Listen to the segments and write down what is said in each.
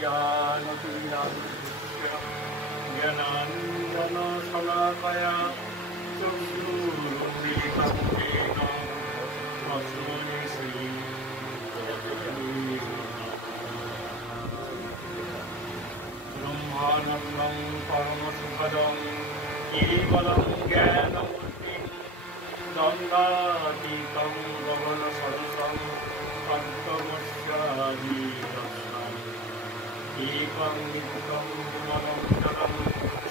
ज्ञानतिमिरान्धस्य ज्ञानाञ्जनशलाकया चक्षुरुन्मीलितं येन तस्मै श्रीगुरवे ब्रह्मानन्दं परमसुखदं केवलं ज्ञानमूर्तिं दण्डातीतं गगनसदृशं पद्मस्यादिदर्शनम् एकं नित्यं मनोजलं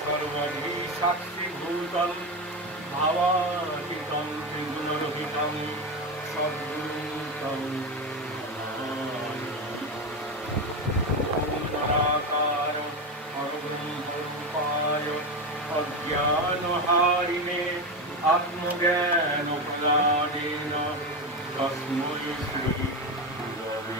सर्वैः साक्षीभूतं भावातीतं त्रिगुणरहितं सद्गुरुं निराकार परब्रह्मरूपाय अज्ञानहारिणे आत्मज्ञानप्रदानेन तस्मै श्रीगुरवे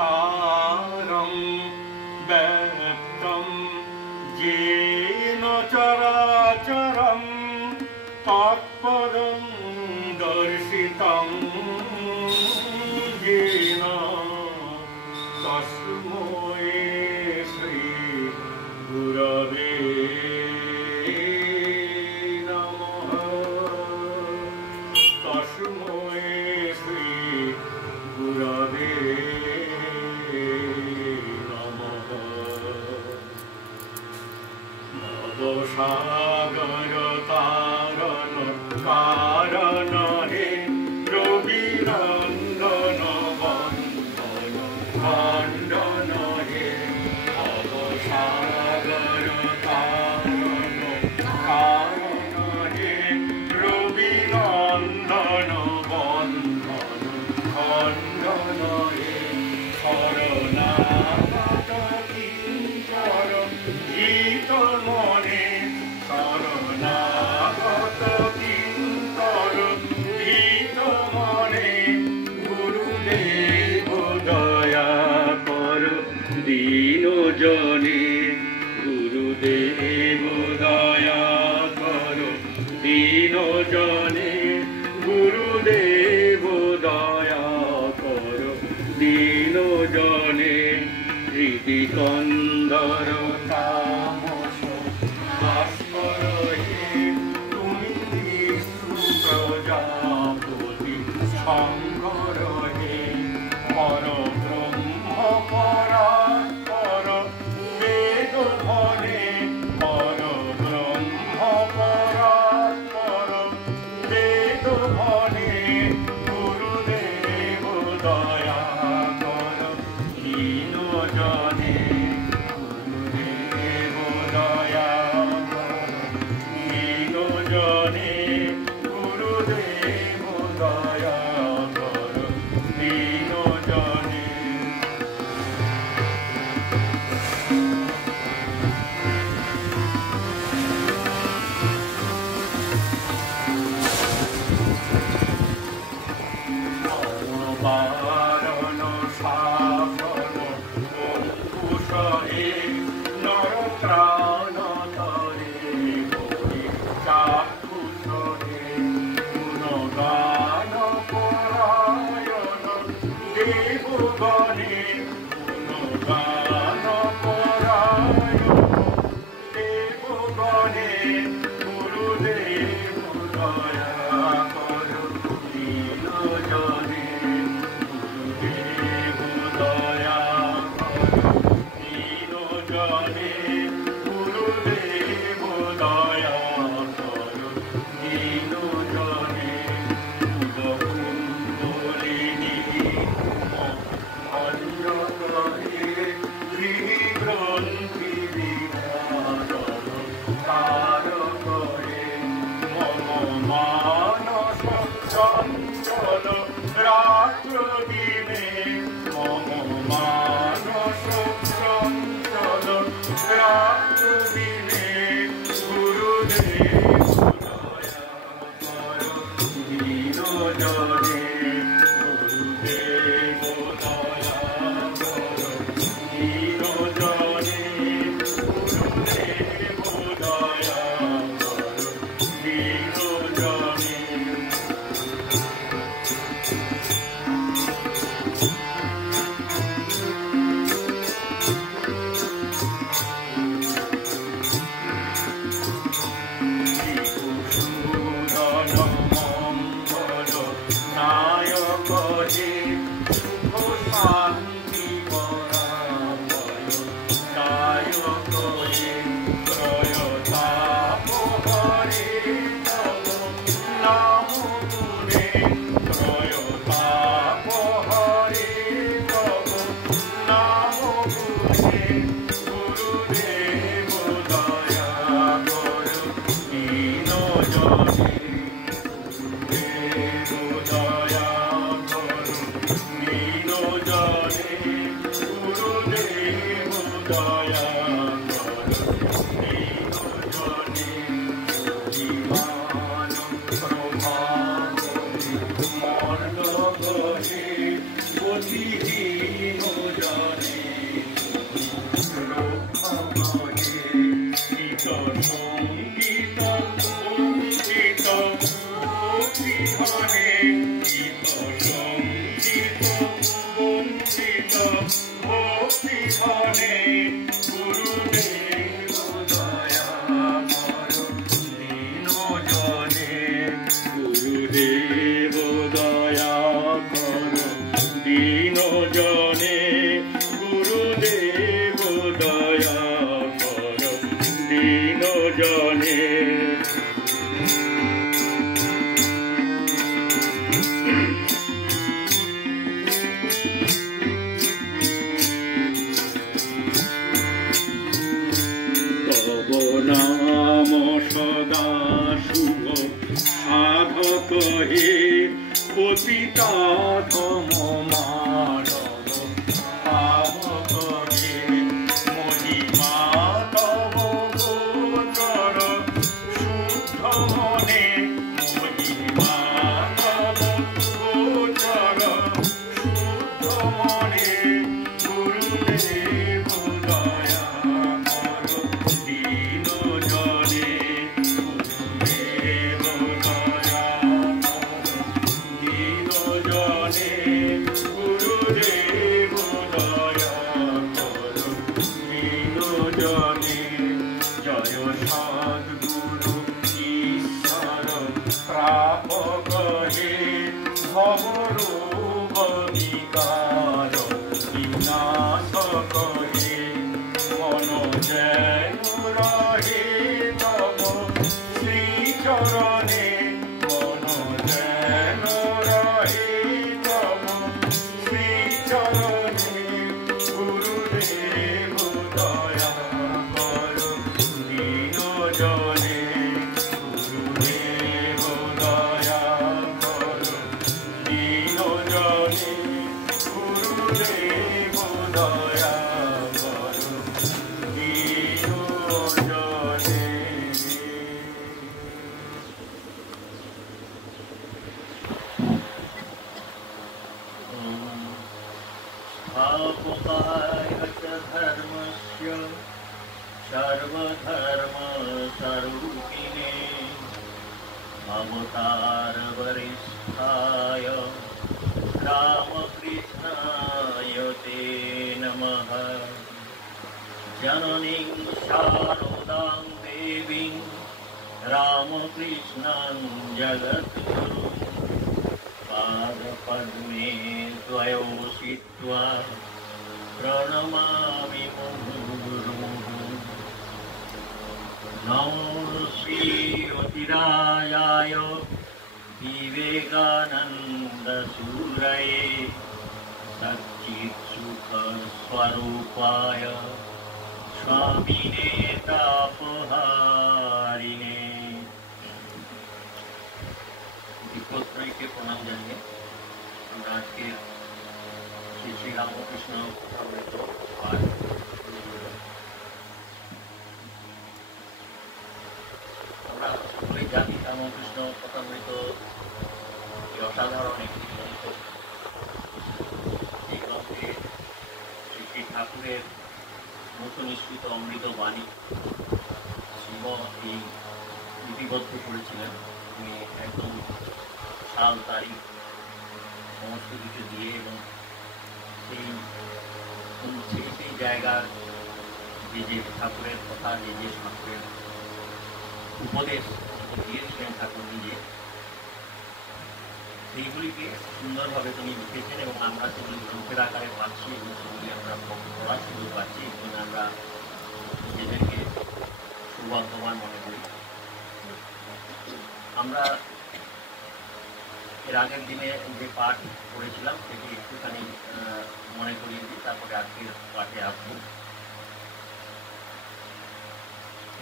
अखण्डमण्डलाकारं व्याप्तं येन चराचरं तत्पदं दर्शितं येन तस्मै श्रीगुरवे नमः। तस्मै श्रीगुरवे नमः। भवसागर तारण कारण हे रविनन्दन वन्दन खण्डन हे भवसागर तारण कारण हे रविनन्दन वन्दन खण्डन हे शरणागत किङ्कर गीत मने शरणागत किङ्कर गीत मने गुरुदेव दया कर दीन जने गुरुदेव दया कर दीन जने गुरुदेव दया कर दीन जने हृदि कंदर तामस भास्कर हे तुमी विष्णु प्रजापति शंकर हे परब्रह्म परात्पर वेद भणे परब्रह्म परात्पर वेद भणे गुरुदेव दया कर दीन जने गुरुदेव दया कर दीन जने गुरुदेव दया कर दीन जने। बारण शासन अंकुश हे नरप्राण तरे हरि चाक्षुष हे गुणगान परायण देवगणे गुणगान परायण देवगणे गुरुदेव दया कर दीन जने गुरुदेव दया कर दीन जने गुरुदेव दया कर दीन जने कुलकुण्डलिनी अंजन हे गृहग्रन्थि विधारण तारक हे मम मानस चञ्चल रात्र दिने मम मानस चञ्चल रात्र दिने गुरुदेव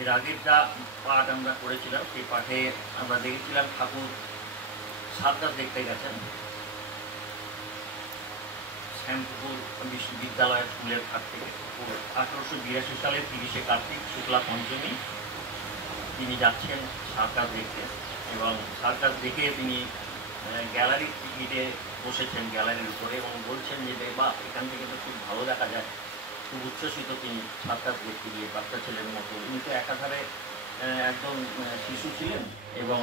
এর আগের যা পাঠ আমরা করেছিলাম সেই পাঠে আমরা দেখেছিলাম ঠাকুর সার্কাস দেখতে গেছেন শ্যামপুকুর বিশ্ববিদ্যালয়ের স্কুলের ঘাট থেকে। 1882 সালে 30শে কার্তিক শুক্লা পঞ্চমী তিনি যাচ্ছেন সার্কাস দেখতে, এবং সার্কাস দেখে তিনি গ্যালারির টিকিটে বসেছেন গ্যালারির উপরে এবং বলছেন যে বা এখান থেকে তো খুব ভালো দেখা যায়, খুব উচ্ছ্বসিত তিনি সার্কাস দেখতে গিয়ে বাচ্চা ছেলের মতো। উনি তো একাধারে একদম শিশু ছিলেন এবং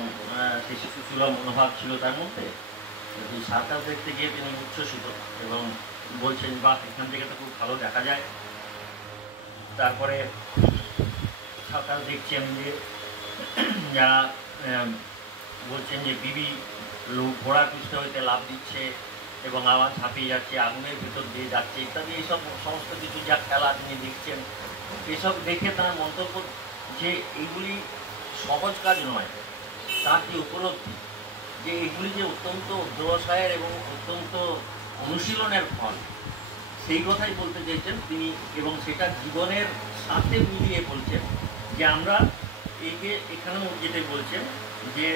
সেই শিশু সুলভ মনোভাব ছিল তার মধ্যে। এই সার্কাস দেখতে গিয়ে তিনি উচ্ছ্বসিত এবং বলছেন বা এখান থেকে তো খুব ভালো দেখা যায়। তারপরে সার্কাস দেখছেন যে যারা বলছেন যে বিবি লোক ঘোড়ার পৃষ্ঠে হইতে লাফ দিচ্ছে এবং আবার ঝাঁপিয়ে যাচ্ছে, আগুনের ভিতর দিয়ে যাচ্ছে ইত্যাদি, এইসব সমস্ত কিছু যা খেলা তিনি দেখছেন, এসব দেখে তার মন্তব্য যে এইগুলি সহজ কাজ নয়, তার যে উপলব্ধি যে এগুলি যে অত্যন্ত অধ্যবসায়ের এবং অত্যন্ত অনুশীলনের ফল, সেই কথাই বলতে চেয়েছেন তিনি। এবং সেটা জীবনের সাথে মিলিয়ে বলছেন যে আমরা এখানেও যেটাই বলছেন যে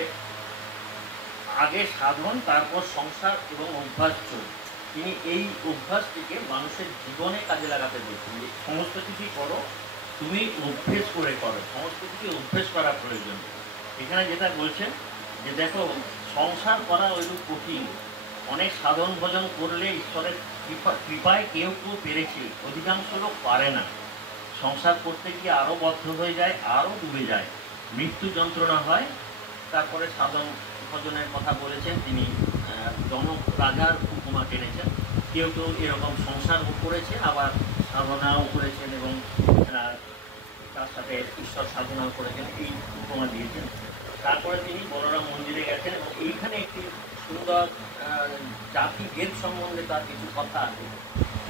আগে সাধন, তারপর সংসার এবং অভ্যাস চোখ। তিনি এই অভ্যাসটিকে মানুষের জীবনে কাজে লাগাতে বলছেন যে সমস্ত কিছুই করো, তুমি অভ্যেস করে করো, সমস্ত কিছু অভ্যেস করা প্রয়োজন। এখানে যেটা বলছেন যে দেখো সংসার করা ওইরূপ কঠিন, অনেক সাধন ভজন করলে ঈশ্বরের কৃপায় কেউ কেউ পেরেছে, অধিকাংশ লোক পারে না। সংসার করতে গিয়ে আরও বদ্ধ হয়ে যায়, আরও ডুবে যায়, মৃত্যু যন্ত্রণা হয়। তারপরে সাধন ভজনের কথা বলেছেন তিনি, জনক রাজার উপমা টেনেছেন। কেউ কেউ এরকম সংসার করেছেন, আবার সাধনাও করেছেন এবং তার সাথে ঈশ্বর সাধনাও করেছেন, এই উপমা দিয়েছেন। তারপরে তিনি বলরাম মন্দিরে গেছেন এবং এইখানে একটি সুন্দর জাতিভেদ সম্বন্ধে তার কিছু কথা আছে,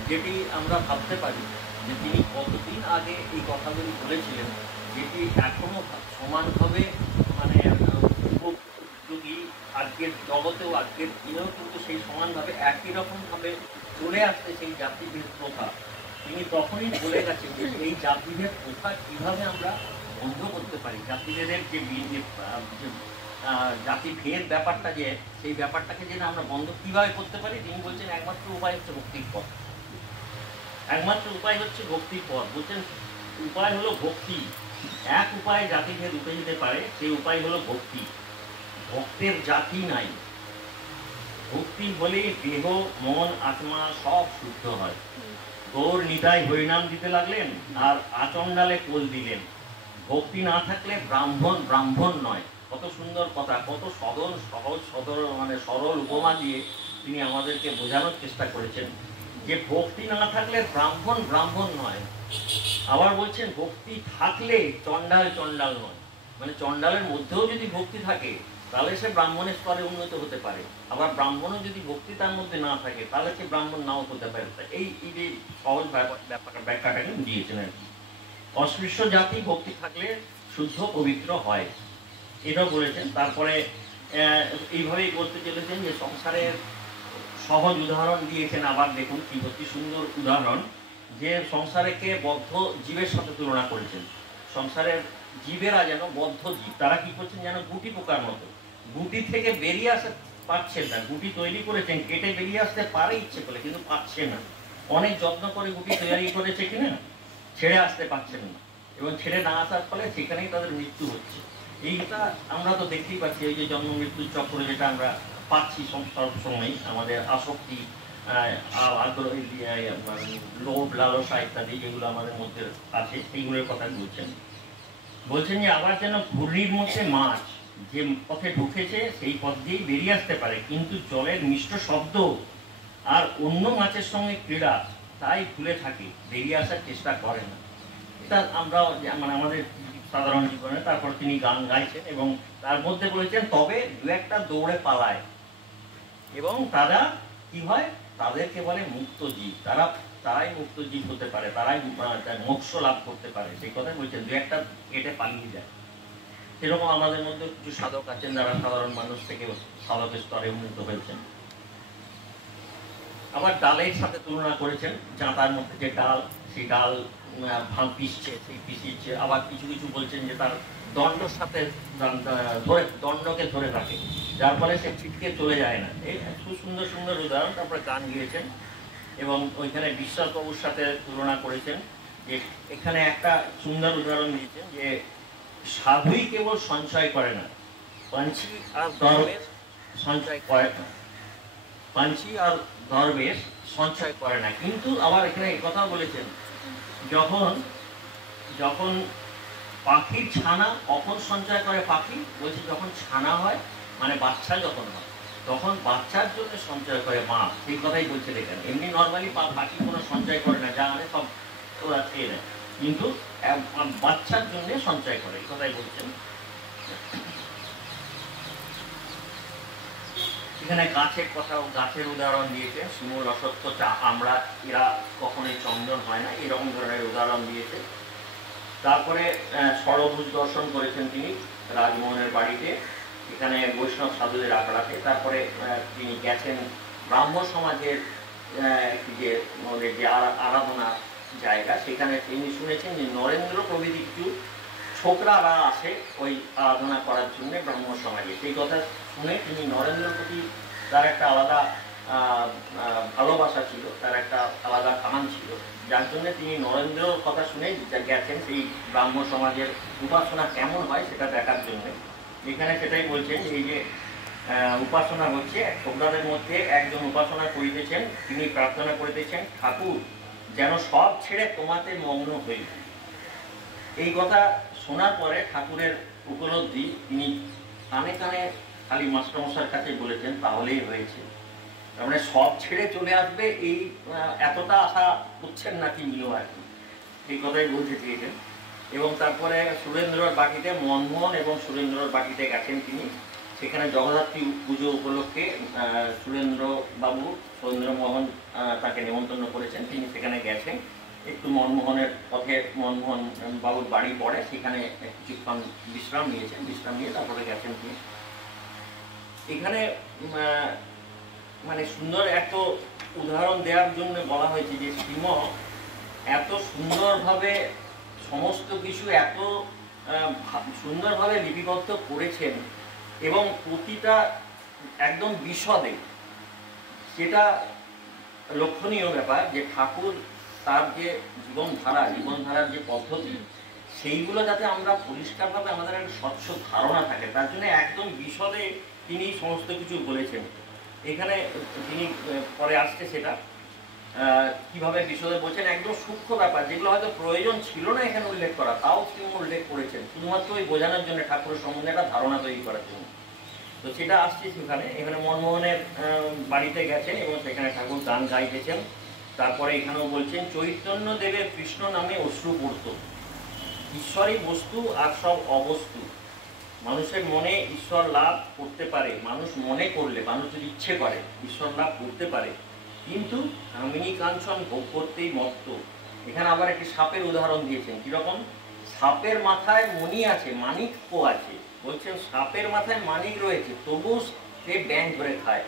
যেটি আমরা ভাবতে পারি যে তিনি কতদিন আগে এই কথাগুলি বলেছিলেন, যেটি এখনও সমানভাবে মানে উপযোগী আজকের জগতেও, আজকের দিনেও কিন্তু সেই সমানভাবে একই রকমভাবে চলে আসছে সেই জাতিভেদ প্রথা। তিনি তখনই বলে গেছেন যে এই জাতিভেদ প্রথা কীভাবে আমরা বন্ধ করতে পারি, জাতিভেদের যে জাতিভেদ ব্যাপারটা, যে সেই ব্যাপারটাকে যেন আমরা বন্ধ কীভাবে করতে পারি। তিনি বলছেন একমাত্র উপায় হচ্ছে ভক্তির পথ, একমাত্র উপায় হচ্ছে ভক্তির পথ। বলছেন উপায় হলো ভক্তি, এক উপায়ে জাতিভেদ উঠে যেতে পারে, সেই উপায় হলো ভক্তি। ভক্তের জাতি নাই, ভক্তি হলে দেহ মন আত্মা সব শুদ্ধ হয়। গৌর নিতাই হরিনাম দিতে লাগলেন আর আচণ্ডালে কোল দিলেন। ভক্তি না থাকলে ব্রাহ্মণ ব্রাহ্মণ নয়। কত সুন্দর কথা, কত সহজ মানে সরল উপমা দিয়ে তিনি আমাদেরকে বোঝানোর চেষ্টা করেছেন যে ভক্তি না থাকলে ব্রাহ্মণ ব্রাহ্মণ নয়। আবার বলছেন ভক্তি থাকলে চণ্ডাল চণ্ডাল নয়, মানে চণ্ডালের মধ্যেও যদি ভক্তি থাকে তাহলে সে ব্রাহ্মণের স্তরে উন্নত হতে পারে, আবার ব্রাহ্মণও যদি ভক্তি তার মধ্যে না থাকে তাহলে সে ব্রাহ্মণ নাও হতে পারে। এই যে সহজ ব্যাখ্যাটা কিন্তু দিয়েছেন আর কি। অস্পৃশ্য জাতি ভক্তি থাকলে শুদ্ধ পবিত্র হয়, এটাও বলেছেন। তারপরে এইভাবেই বলতে চলেছেন যে সংসারের সহজ উদাহরণ দিয়েছেন। আবার দেখুন কি অতি সুন্দর উদাহরণ, যে সংসারকে বদ্ধ জীবের সাথে তুলনা করেছেন। সংসারের জীবেরা যেন বদ্ধ জীব, তারা কি করছেন যেন গুটি পোকার মতো, গুটি থেকে বেরিয়ে আসতে পারছেন না। গুটি তৈরি করেছেন, কেটে বেরিয়ে আসতে পারে ইচ্ছে করলে, কিন্তু পারছে না। অনেক যত্ন করে গুটি তৈরি করেছে কিনা, ছেড়ে আসতে পারছেন না, এবং ছেড়ে না আসার ফলে সেখানেই তাদের মৃত্যু হচ্ছে। এইটা আমরা তো দেখতেই পাচ্ছি, এই যে জন্ম মৃত্যুর চক্র যেটা আমরা পাচ্ছি সব সময়, আমাদের আসক্তি, আগ্রহ, লোভ লালসা ইত্যাদি যেগুলো আমাদের মধ্যে আছে, সেইগুলোর কথা বলছেন যে আবার যেন ঘূর্ণির মধ্যে মাছ যে পথে ঢুকেছে সেই পথ দিয়েই বেরিয়ে আসতে পারে, কিন্তু জলের মিষ্ট শব্দ আর অন্য মাছের সঙ্গে ক্রীড়া তাই ভুলে থাকে, বেরিয়ে আসার চেষ্টা করে না। এটা আমরা মানে আমাদের সাধারণ জীবনে। তারপর তিনি গান গাইছেন এবং তার মধ্যে বলেছেন তবে দু একটা দৌড়ে পালায় এবং তারা কি হয়, তাদেরকে বলে মুক্ত জীব, তারাই মুক্ত জীব হতে পারে, তারাই মোক্ষ লাভ করতে পারে। সেই কথাই বলছেন, দু একটা কেটে পালিয়ে যায়। সেরকম আমাদের মধ্যে কিছু সাধক আছেন যারা সাধারণ মানুষ থেকে সাধকের স্তরে উন্নীত হয়েছেন। আবার ডালের সাথে তুলনা করেছেন, জাঁতার মধ্যে যে ডাল, সেই ডাল ভাঙ পিসছে, সেই পিসিচ্ছে। আবার কিছু কিছু বলছেন যে তার দণ্ডর সাথে ধরে, দণ্ডকে ধরে থাকে, যার ফলে সে ছিটকে চলে যায় না। এই খুব সুন্দর সুন্দর উদাহরণ। তারপরে গান গিয়েছেন এবং ওইখানে বিশ্বাসবাবুর সাথে তুলনা করেছেন। যে এখানে একটা সুন্দর উদাহরণ দিয়েছেন যে সাধুই কেবল সঞ্চয় করে না, পাঞ্চি আর দরবেশ সঞ্চয় করে না, পাঞ্চি আর দরবেশ সঞ্চয় করে না। কিন্তু আবার এখানে এই কথা বলেছেন, যখন যখন পাখির ছানা কখন সঞ্চয় করে পাখি, বলছে যখন ছানা হয়, মানে বাচ্চা যখন হয়, তখন বাচ্চার জন্য সঞ্চয় করে মা। সেই কথাই বলছে এখানে। এমনি নর্মালি পাখি কোনো সঞ্চয় করে না, যা আনে সব ওরা খেয়ে নেয়, কিন্তু বাচ্চার জন্য সঞ্চয় করে, এই কথাই বলছেন। এখানে গাছের কথাও, গাছের উদাহরণ দিয়েছে। শিমুল, অসত্য, চা, আমরা, এরা কখনোই চন্দন হয় না, এরকম ধরনের উদাহরণ দিয়েছে। তারপরে ষড়ভুজ দর্শন করেছেন তিনি রাজমোহনের বাড়িতে, এখানে বৈষ্ণব সাধুদের আখড়াতে। তারপরে তিনি গেছেন ব্রাহ্ম সমাজের যে ওদের যে আরাধনার জায়গা, সেখানে তিনি শুনেছেন যে নরেন্দ্র প্রভৃতি কিছু ছোকরারা আসে ওই আরাধনা করার জন্য ব্রাহ্ম সমাজে। সেই কথা শুনে তিনি নরেন্দ্র প্রতি তার একটা আলাদা ভালোবাসা ছিল, তার একটা আলাদা টান ছিল, যার জন্য তিনি নরেন্দ্রর কথা শুনে গেছেন সেই ব্রাহ্ম সমাজের উপাসনা কেমন হয় সেটা দেখার জন্য। এখানে সেটাই বলছেন, এই যে উপাসনা হচ্ছে, ছোকরাদের মধ্যে একজন উপাসনা করিতেছেন, তিনি প্রার্থনা করিতেছেন, ঠাকুর যেন সব ছেড়ে তোমাতে মগ্ন হই। এই কথা শোনার পরে ঠাকুরের উপলব্ধি, তিনি কানে কানে খালি মাস্টারমশাইয়ের কাছে বলেছেন, তাহলেই হয়েছে। তার মানে সব ছেড়ে চলে আসবে, এই এতটা আশা করছেন নাকি নিও আর কি, এই কথাই বলতে চেয়েছেন। এবং তারপরে সুরেন্দ্রর বাটিতে, মনমোহন এবং সুরেন্দ্রর বাটিতে গেছেন তিনি। সেখানে জগদ্ধাত্রী পুজো উপলক্ষে সুরেন্দ্রবাবু, সুরেন্দ্রমোহন তাকে নিমন্ত্রণ করেছেন, তিনি সেখানে গেছেন। একটু মনমোহনের পথে মনমোহন বাবুর বাড়ি পড়ে, সেখানে কিছুক্ষণ বিশ্রাম নিয়েছেন, বিশ্রাম নিয়ে তারপরে গেছেন তিনি। এখানে মানে সুন্দর এত উদাহরণ দেওয়ার জন্য বলা হয়েছে যে শ্রীম এত সুন্দরভাবে সমস্ত কিছু এত সুন্দরভাবে লিপিবদ্ধ করেছেন এবং প্রতিটা একদম বিশদে, সেটা লক্ষণীয় ব্যাপার যে ঠাকুর তার যে জীবনধারার যে পদ্ধতি, সেইগুলো যাতে আমরা পরিষ্কারভাবে আমাদের একটা স্বচ্ছ ধারণা থাকে, তার জন্য একদম বিশদে তিনি সমস্ত কিছু বলেছেন। এখানে তিনি পরে আসছে সেটা কিভাবে বিশদে বলছেন, একদম সূক্ষ্ম ব্যাপার যেগুলো হয়তো প্রয়োজন ছিল না এখানে উল্লেখ করা, তাও তিনি উল্লেখ করেছেন শুধুমাত্র ওই বোঝানোর জন্য, ঠাকুরের সম্বন্ধে একটা ধারণা তৈরি করার জন্য। তো সেটা আসছে সেখানে। এখানে মনমোহনের বাড়িতে গেছেন এবং সেখানে ঠাকুর গান গাইতেছেন। তারপরে এখানেও বলছেন, চৈতন্য দেবের কৃষ্ণ নামে অশ্রু পড়ত, ঈশ্বরই বস্তু আর সব অবস্তু, মানুষের মনে ঈশ্বর লাভ করতে পারে, মানুষ মনে করলে, মানুষ যদি ইচ্ছে করে ঈশ্বর লাভ করতে পারে, কিন্তু কামিনী কাঞ্চন ভোগ করতেই মত্ত। এখানে আবার একটি সাপের উদাহরণ দিয়েছেন, কিরকম, সাপের মাথায় মণি আছে, মানিক্য আছে, বলছেন সাপের মাথায় মানিক রয়েছে, তবু সে ব্যাঙ ধরে খায়।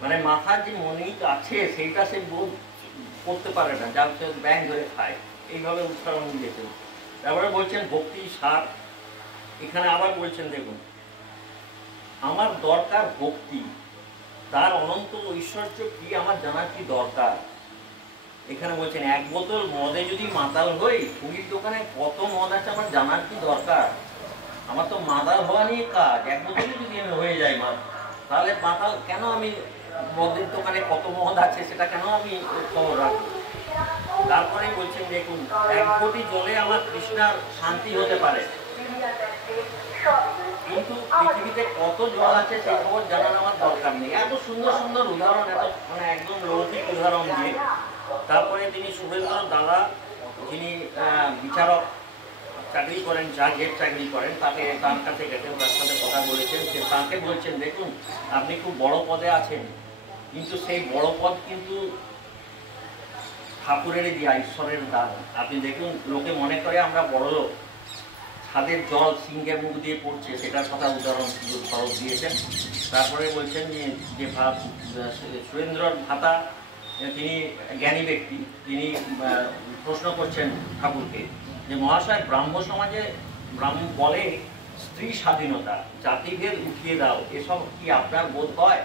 মানে মাথার যে মণিক আছে সেইটা সে বোধ করতে পারে না, যার সে ব্যাঙ ধরে খায়, এইভাবে উদাহরণ দিয়েছেন। তারপরে বলছেন ভক্তি সার। এখানে আবার বলছেন, দেখুন, আমার দরকার ভক্তি, তার অনন্ত ঐশ্বর্য কি আমার জানার কি দরকার। এখানে বলছেন এক বোতল মদে যদি মাতাল হই, পুরীর দোকানে কত মদ আছে আমার জানার কি দরকার, আমার তো মাতাল হওয়া নিয়ে কাজ। এক বোতলে যদি আমি হয়ে যাই তাহলে মাতাল কেন, আমি মদের দোকানে কত মদ আছে সেটা কেন আমি খবর রাখবো। তারপরে বলছেন, দেখুন, এক ঘটি জলে আমার তৃষ্ণার শান্তি হতে পারে, কিন্তু পৃথিবীতে কত জল আছে সেই খবর জানার আমার দরকার নেই। এত সুন্দর সুন্দর উদাহরণ, এত মানে একদম লৌকিক উদাহরণ দিয়ে। তারপরে তিনি সুরেন্দ্র দাদা, যিনি বিচারক চাকরি করেন, জাজের চাকরি করেন, তাকে তার কাছে গেছেন, তার সাথে কথা বলেছেন। সে তাকে বলছেন, দেখুন আপনি খুব বড় পদে আছেন, কিন্তু সেই বড় পদ কিন্তু ঠাকুরেরই দেয়া, ঈশ্বরের দান। আপনি দেখুন, লোকে মনে করে আমরা বড় লোক, ছাদের জল সিংহের মুখ দিয়ে পড়ছে, সেটার কথা উদাহরণ দিয়েছেন। তারপরে বলছেন যে সুরেন্দ্রর ভাতা তিনি জ্ঞানী ব্যক্তি, তিনি প্রশ্ন করছেন ঠাকুরকে যে মহাশয়, ব্রাহ্ম সমাজে ব্রাহ্ম বলে স্ত্রী স্বাধীনতা, জাতিভেদ উঠিয়ে দাও, এসব কি আপনার বোধ হয়?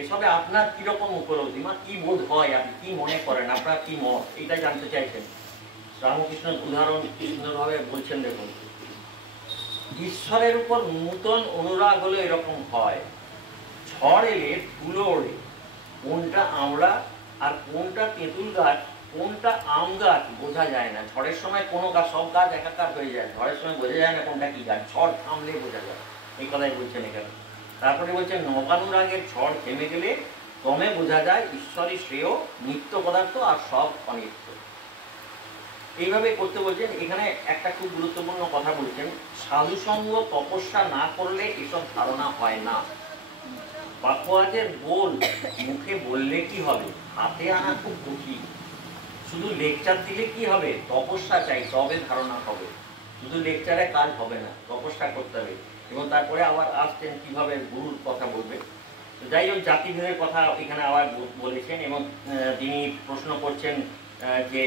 এসবে আপনার কিরকম উপলব্ধি, মানে কি বোধ হয়, আপনি কি মনে করেন, আপনার কি মত, এটা জানতে চাইছেন। রামকৃষ্ণ উদাহরণ সুন্দরভাবে বলছেন, দেখুন, ঈশ্বরের উপর নূতন অনুরাগ হলে এরকম হয়, ঝড় এলে ধুলো ওড়ে, কোনটা আমড়া আর কোনটা তেঁতুল গাছ, কোনটা আম গাছ বোঝা যায় না। ঝড়ের সময় কোনো গাছ, সব গাছ একাকার হয়ে যায়, ঝড়ের সময় বোঝা যায় না কোনটা কি গাছ, ঝড় থামলে বোঝা যায়, এই কথাই বলছেন এখানে। তারপরে বলছেন নবানুরাগের ঝড় থেমে গেলে ক্রমে বোঝা যায় ঈশ্বরই শ্রেয়, নিত্য পদার্থ আর সব অনিত্য। এইভাবে করতে বলছেন। এখানে একটা খুব গুরুত্বপূর্ণ কথা বলছেন, সাধুসঙ্গ তপস্যা না করলে এসব ধারণা হয় না। বাক্যরাজের বল মুখে বললে কি হবে, হাতে আনা খুব কঠিন। শুধু লেকচার দিলে কি হবে, তপস্যা চাই, তবে ধারণা হবে। শুধু লেকচারে কাজ হবে না, তপস্যা করতে হবে। এবং তারপরে আবার আসছেন কিভাবে গুরুর কথা বলবে। যাই হোক, জাতিভেদের কথা এখানে আবার বলেছেন। এবং তিনি প্রশ্ন করছেন যে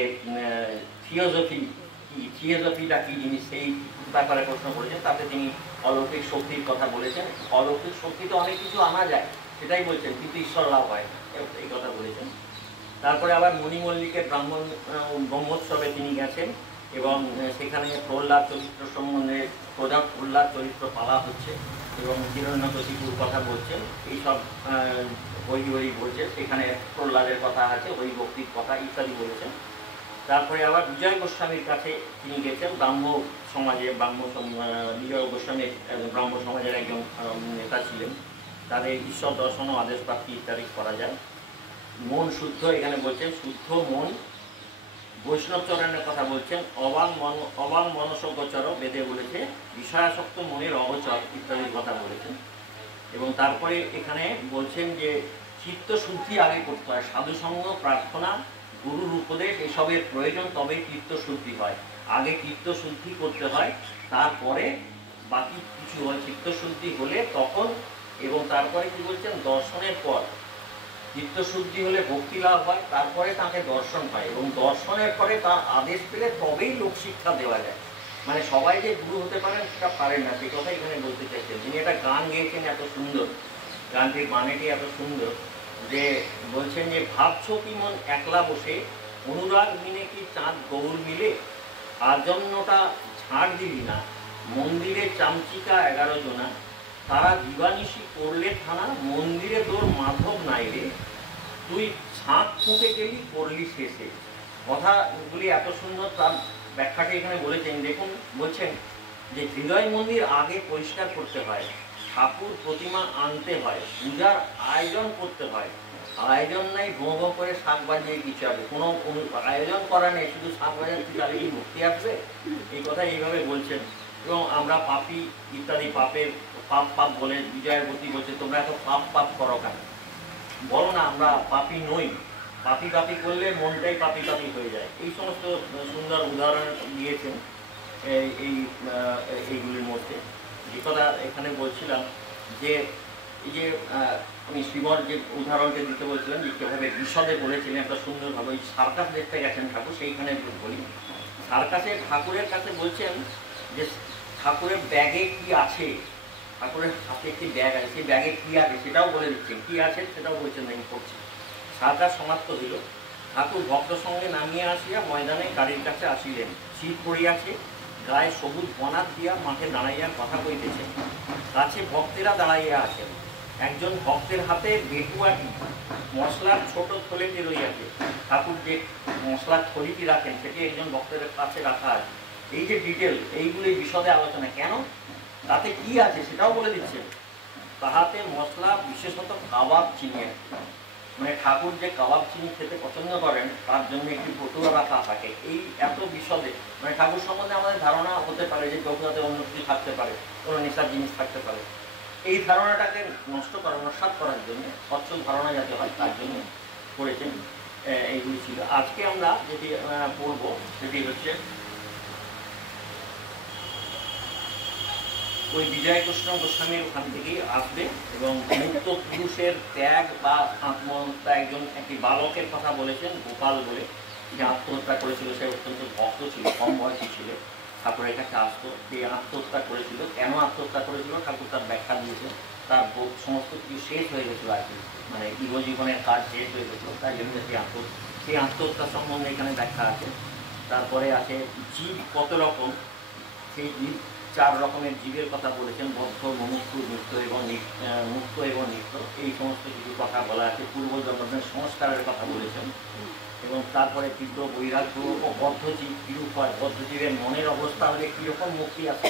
থিওজফিটা কি জিনিস, সেই ব্যাপারে প্রশ্ন করেছেন। তাতে তিনি অলৌকিক শক্তির কথা বলেছেন। অলৌকিক শক্তি তো অনেক কিছু আনা যায়, সেটাই বলছেন, কিন্তু ঈশ্বর লাভ হয় না, এই কথা বলেছেন। তারপরে আবার মণিমল্লিকের ব্রহ্মোৎসবে তিনি গেছেন এবং সেখানে প্রহ্লাদ চরিত্র সম্বন্ধে প্রহ্লাদ চরিত্র পালা হচ্ছে এবং হিরণ্যকশিপুর কথা বলছেন, এইসব হরি হরি বলছে, সেখানে প্রহ্লাদের কথা আছে, হরি ভক্তির কথা ইত্যাদি বলেছেন। তারপরে আবার বিজয় গোস্বামীর কাছে তিনি গেছেন, ব্রাহ্ম সমাজে, বিজয় গোস্বামী ব্রাহ্ম সমাজের একজন নেতা ছিলেন। তাদের ঈশ্বর দর্শন ও আদেশ প্রাপ্তি ইত্যাদি করা যায়। মন শুদ্ধ, এখানে বলছেন শুদ্ধ মন, বৈষ্ণবচরণের কথা বলছেন, অবাং মনসগোচর বেদে বলেছে, বিষয়াসক্ত মনের অগোচর ইত্যাদির কথা বলেছেন। এবং তারপরে এখানে বলছেন যে চিত্ত শুদ্ধি আগে করতে হয়, সাধুসঙ্গ, প্রার্থনা, গুরুর উপদেশ এসবের প্রয়োজন, তবেই চিত্ত শুদ্ধি হয়। আগে চিত্ত শুদ্ধি করতে হয়, তারপরে বাকি কিছু হয়। চিত্ত শুদ্ধি হলে তখন, এবং তারপরে কি বলছেন, দর্শনের পর চিত্তশুদ্ধি হলে ভক্তি লাভ হয়, তারপরে তাকে দর্শন পায়, এবং দর্শনের পরে তার আদেশ পেলে তবেই লোকশিক্ষা দেওয়া যায়। মানে সবাই যে গুরু হতে পারেন সেটা পারেন না, সে কথা এখানে বলতে চাইছেন। তিনি একটা গান গেয়েছেন এত সুন্দর, গানটির বাণীটি এত সুন্দর যে বলছেন যে ভাবছো কি মন একলা বসে, অনুরাগ মিনে কি চাঁদ গৌর মিলে, আজন্যটা ঝাড় দিলি না, মন্দিরে চামচিকা 11 জনা, তারা দিবানিশি করলে থানা, মন্দিরে তোর মাধব নাই রে, তুই ছাঁদ ফুঁকে গেলি করলি শেষে। কথাগুলি এত সুন্দর, তার ব্যাখ্যাটা এখানে বলেছেন। দেখুন, বলছেন যে হৃদয় মন্দির আগে পরিষ্কার করতে হয়, ঠাকুর প্রতিমা আনতে হয়, পূজার আয়োজন করতে হয়। আয়োজন নাই ভোঁ ভোঁ করে শাক বাজিয়ে কিছু আসবে, কোনো আয়োজন করা নেই, শুধু শাক বাজার কি তাহলে কি মুক্তি আসবে? এই কথা এইভাবে বলছেন। এবং আমরা পাপী ইত্যাদি, পাপের পাপ বলে বিজয়ের গতি বলছে, তোমরা এত পাপ করো কেন? বলো না আমরা পাপী নই, পাপি করলে মনটাই পাপি হয়ে যায়। এই সমস্ত সুন্দর উদাহরণ দিয়েছেন এইগুলির মধ্যে। যে কথা এখানে বলছিলাম যে এই যে আমি শ্রীবর যে উদাহরণকে দিতে বলছিলাম, যে কীভাবে বিশদে বলেছিলেন একটা সুন্দরভাবে। ওই সার্কাস দেখতে গেছেন ঠাকুর, সেইখানে বলি, সার্কাসে ঠাকুরের কাছে বলছেন যে ঠাকুরের ব্যাগে কি আছে, ঠাকুরের হাতে একটি ব্যাগ আছে, সেই ব্যাগে কী আছে সেটাও বলে দিচ্ছেন, কী আছে সেটাও বলছেন, আমি করছি। সার্কাস সমাপ্ত হইল, ঠাকুর ভক্ত সঙ্গে নামিয়া আসিয়া ময়দানে গাড়ির কাছে আসিলেন। শীত পড়িয়াছে, গায়ে সবুজ বনাত দিয়া মাঠে দাঁড়াইয়া কথা কইতেছেন। কাছে ভক্তেরা দাঁড়াইয়া আছেন। একজন ভক্তের হাতে বেটুয়াটি মশলার ছোট থলেটি রইয়াছে। ঠাকুর যে মশলার থলিটি রাখেন সেটি একজন ভক্তের কাছে রাখা আছে। এই যে ডিটেল, এইগুলি বিশদে আলোচনা, কেন, তাতে কি আছে সেটাও বলে দিচ্ছেন। তাহাতে মশলা বিশেষত কাবাব চিনি, মানে ঠাকুর যে কাবাব চিনি খেতে পছন্দ করেন তার জন্য একটি পটুয়া রাখা থাকে। এই এত বিশদে, মানে ঠাকুর সম্বন্ধে আমাদের ধারণা হতে পারে যে পটুয়াতে অন্য কিছু থাকতে পারে, কোনো নেশার জিনিস থাকতে পারে। এই ধারণাটাকে নস্বাত করার জন্য, স্বচ্ছ ধারণা যাতে হয় তার জন্য করেছেন। এইগুলি ছিল। আজকে আমরা যেটি পড়ব সেটি হচ্ছে ওই বিজয়কৃষ্ণ গোস্বামীর ওখান থেকেই আসবে এবং মুক্ত পুরুষের ত্যাগ বা আত্মহত্যা একটি বালকের কথা বলেছেন গোপাল বলে, যে আত্মহত্যা করেছিল। সে অত্যন্ত ভক্ত ছিল, কম বয়সী ছিল, ঠাকুরের কাছে আসতো। সে আত্মহত্যা করেছিল, কেন আত্মহত্যা করেছিল ঠাকুর তার ব্যাখ্যা দিয়েছে। তার সমস্ত কিছু শেষ হয়ে গেছিল আর কি, মানে জীবনের কাজ শেষ হয়ে গেছিল, তাই জন্য সেই আত্মহত্যা সম্বন্ধে এখানে ব্যাখ্যা আছে। তারপরে আছে জীব কত রকম, সেই জীব 4 রকমের জীবের কথা বলেছেন, বদ্ধ, মুক্ত, মুক্ত এবং নিত্য, এই সমস্ত কিছু কথা বলা আছে। পূর্বজন্মের সংস্কারের কথা বলেছেন এবং তারপরে তীব্র বৈরাগ্য ও বদ্ধজীব কিরূপ হয়, বদ্ধজীবের মনের অবস্থা হলে কীরকম মুক্তি আছে,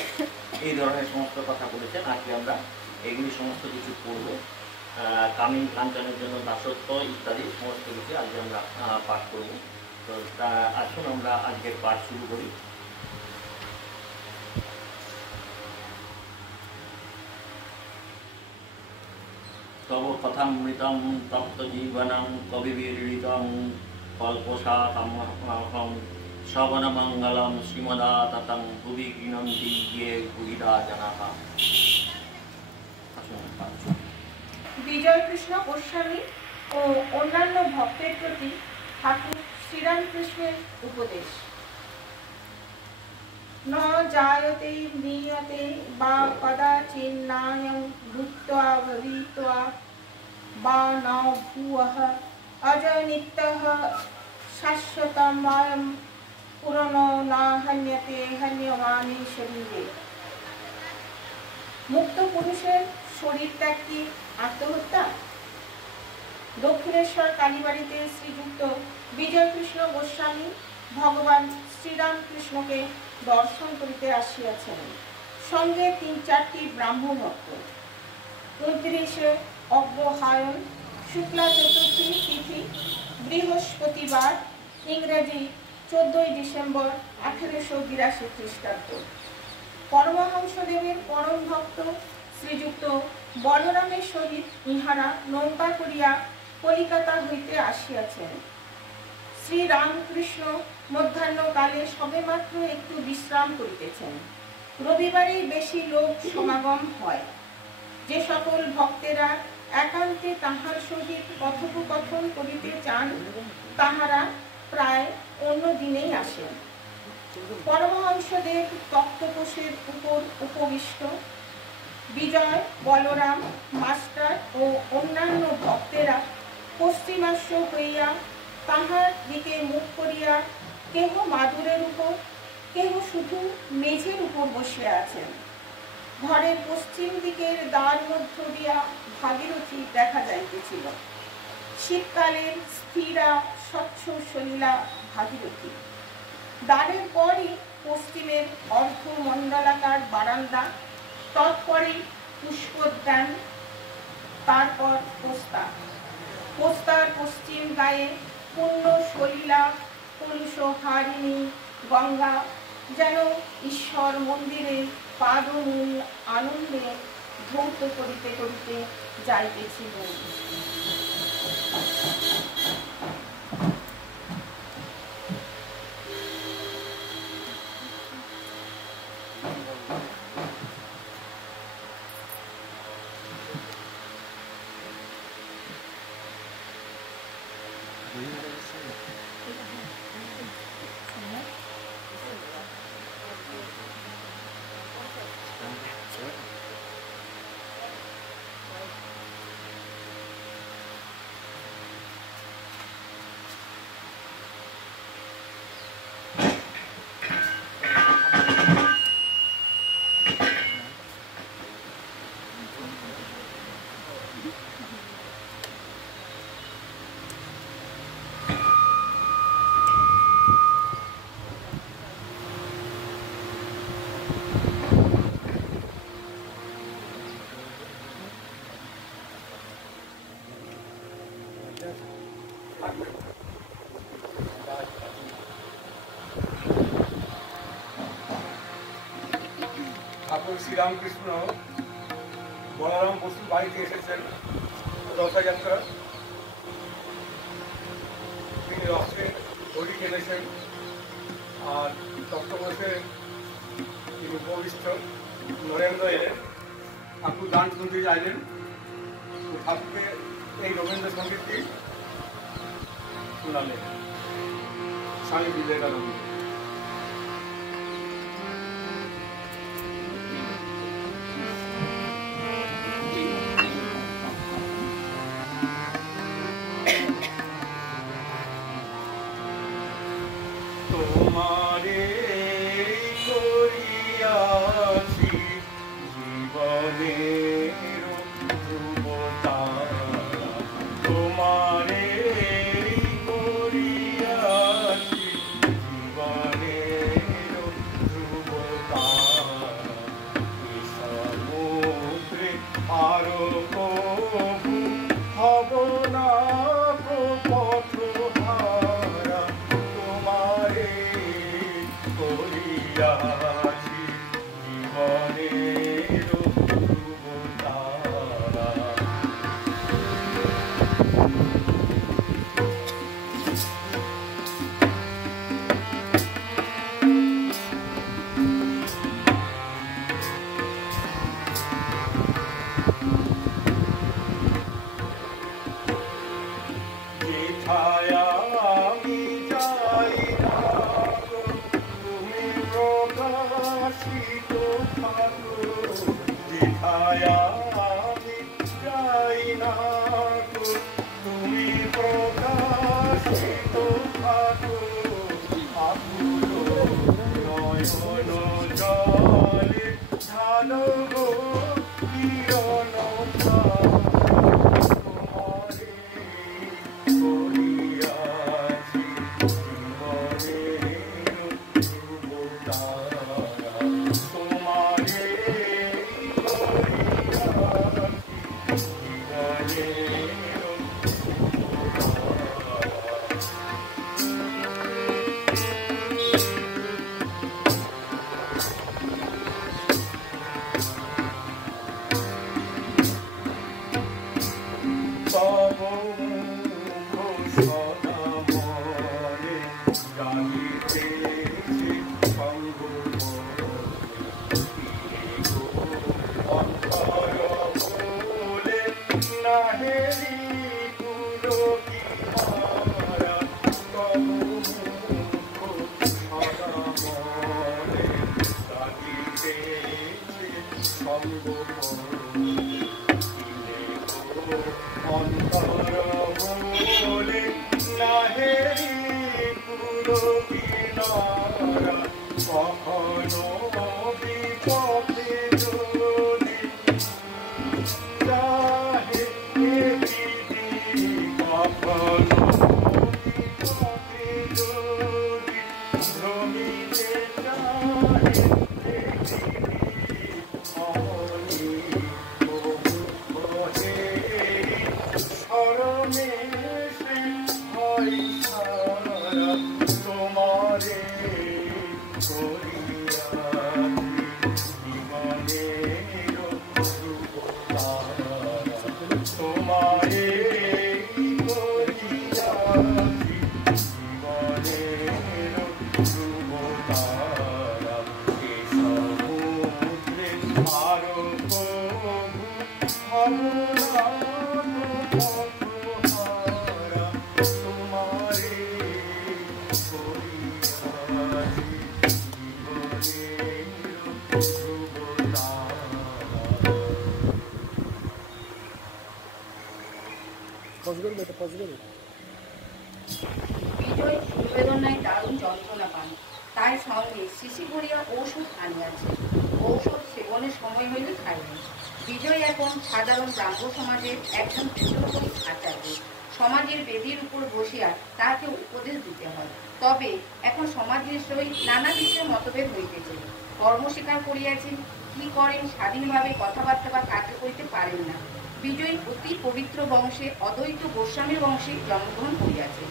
এই ধরনের সমস্ত কথা বলেছেন। আজকে আমরা এগুলি সমস্ত কিছু পড়ব। কামিন কাঞ্চনের জন্য দাসত্ব ইত্যাদি সমস্ত কিছু আজকে আমরা পাঠ করব। তো আসুন আমরা আজকের পাঠ শুরু করি। তব কথামৃতম তপ্তজীবনং কবিবিরৃতং কল্পসাতমহং শ্রবণমঙ্গলম শ্রীমদাততং ভুবি গৃণন্তি ইয়ে ভুবিদা জনাঃ। বিজয়কৃষ্ণ গোস্বামী ও অন্যান্য ভক্তের প্রতি ঠাকুর শ্রীরামকৃষ্ণের উপদেশ। ন জায়তে নিয়তে বা কদাচিন্নায়ং ভূত্বা ভবিত্বা বা ন ভুবঃ অজনিত্যঃ শাশ্বতময়ং পুরনো না হন্যতে হন্যমানে শরীরে। মুক্ত পুরুষের শরীর ত্যাগ কি আত্মহত্যা? দক্ষিণেশ্বর কালীবাড়িতে শ্রীযুক্ত বিজয়কৃষ্ণ গোস্বামী ভগবান শ্রীরামকৃষ্ণকে দর্শন করিতে আসিয়াছেন, সঙ্গে 3-4টি ব্রাহ্ম ভক্ত। 29 অগ্রহায়ণ শুক্লা চতুর্থী তিথি, বৃহস্পতিবার, ইংরেজি 14 ডিসেম্বর 1882 খ্রিস্টাব্দ। পরমহংসদেবের পরম ভক্ত শ্রীযুক্ত বলরামের সহিত ইহারা নৌকা করিয়া কলিকাতা হইতে আসিয়াছেন। শ্রীরামকৃষ্ণ মধ্যাহ্নকালে সবেমাত্র একটু বিশ্রাম করিতেছেন। রবিবারেই বেশি লোক সমাগম হয়। যে সকল ভক্তেরা একান্তে তাহার সহিত কথোপকথন করিতে চান, তাহারা প্রায় অন্য দিনেই আসেন। পরমহংসদেব তক্তপোষের উপর উপবিষ্ট। বিজয়, বলরাম, মাস্টার ও অন্যান্য ভক্তেরা পশ্চিমাস্য হইয়া তাহার দিকে মুখ করিয়া কেহ মাদুরের উপর, কেহ শুধু মেঝের উপর বসিয়া আছেন। ঘরের পশ্চিম দিকের দ্বার মধ্য দিয়া ভাগীরথী দেখা যাইতেছিল। শীতকালের স্থিরা স্বচ্ছ সলিলা ভাগীরথী। দ্বারের পরই পশ্চিমের অর্ধমণ্ডলাকার বারান্দা, তৎপরেই পুষ্পোদ্যান, তারপর পোস্তা। পোস্তার পশ্চিম গায়ে পূর্ণ সলিলা কলুষহারিণী গঙ্গা যেন ঈশ্বর মন্দিরে পাদমূল আনন্দে ধৌত করিতে করিতে যাইতেছিলেন। ঠাকুর শ্রীরামকৃষ্ণ বলরাম বসুর বাড়িতে এসেছেন রথযাত্রা। তিনি রথে দড়ি টেনেছেন আর তক্তপোষে তিনি উপবিষ্ট। নরেন্দ্র এলেন, ঠাকুর গান শুনতে চাইলেন। তো ঠাকুরকে এই রবীন্দ্রসঙ্গীতটি শোনালেন স্বামী বিবেকানন্দ। তোমারে করিয়াছি জীবনের ধ্রুবতারা, তোমারে করিয়াছি জীবনের ধ্রুবতারা। এ সমুদ্রে আরো কবু হব না পথহারা, তোমারে করিয়াছি জীবনের ধ্রুবতারা। যেথায় আমি যাই না গো, তুমি প্রকাশিত থাকো। যেথায় আমি যাই না গো, তুমি প্রকাশিত থাকো। আকুল নয়ন জলে ঢালো গো কিরণ তোমারে করিয়াছি জীবনের ধ্রুবতারা, তোমারে করিয়াছি জীবনের ধ্রুবতারা। তব মুখ সদামরে গাহিতেছে অন্তর বলে নাহেরি পুলকিহারা। তব মুখ সদামরে গাহিতেছে অন্তর বলে নাহেরি পুলকিহারা। কখনো বিপদে যদি চাহে পৃথিবী, কখনো বিপদে যদি ভ্রমিতে চাহে পৃথিবী, অহনি স্মরণে সে হয় সারা, তোমারে করিয়াছি জীবনের ধ্রুবতারা। তোমারে করিয়াছি জীবনের ধ্রুবতারা। এ সমুদ্রে আরো কবু হব না পথহারা, তোমারে করিয়াছি জীবনের ধ্রুবতারা। বিজয় বেদনায় দারুণ যন্ত্রণা পান, তাই সঙ্গে শিশি ভরিয়া ঔষধ আনিয়াছে। ঔষধ সেবনের সময় হইলে খাইলেন। বিজয় এখন সাধারণ ব্রাহ্ম সমাজের একজন কৃষ্ণকরী আচার্য। সমাজের বেদির উপর বসিয়া তাকে উপদেশ দিতে হয়। তবে এখন সমাজের সহিত নানা বিষয়ে মতভেদ হইতেছে। কর্ম স্বীকার করিয়াছেন, কি করেন স্বাধীনভাবে কথাবার্তা বা কার্য করিতে পারেন না। বিজয় অতি পবিত্র বংশে অদ্বৈত গোস্বামীর বংশে জন্মগ্রহণ করিয়াছে।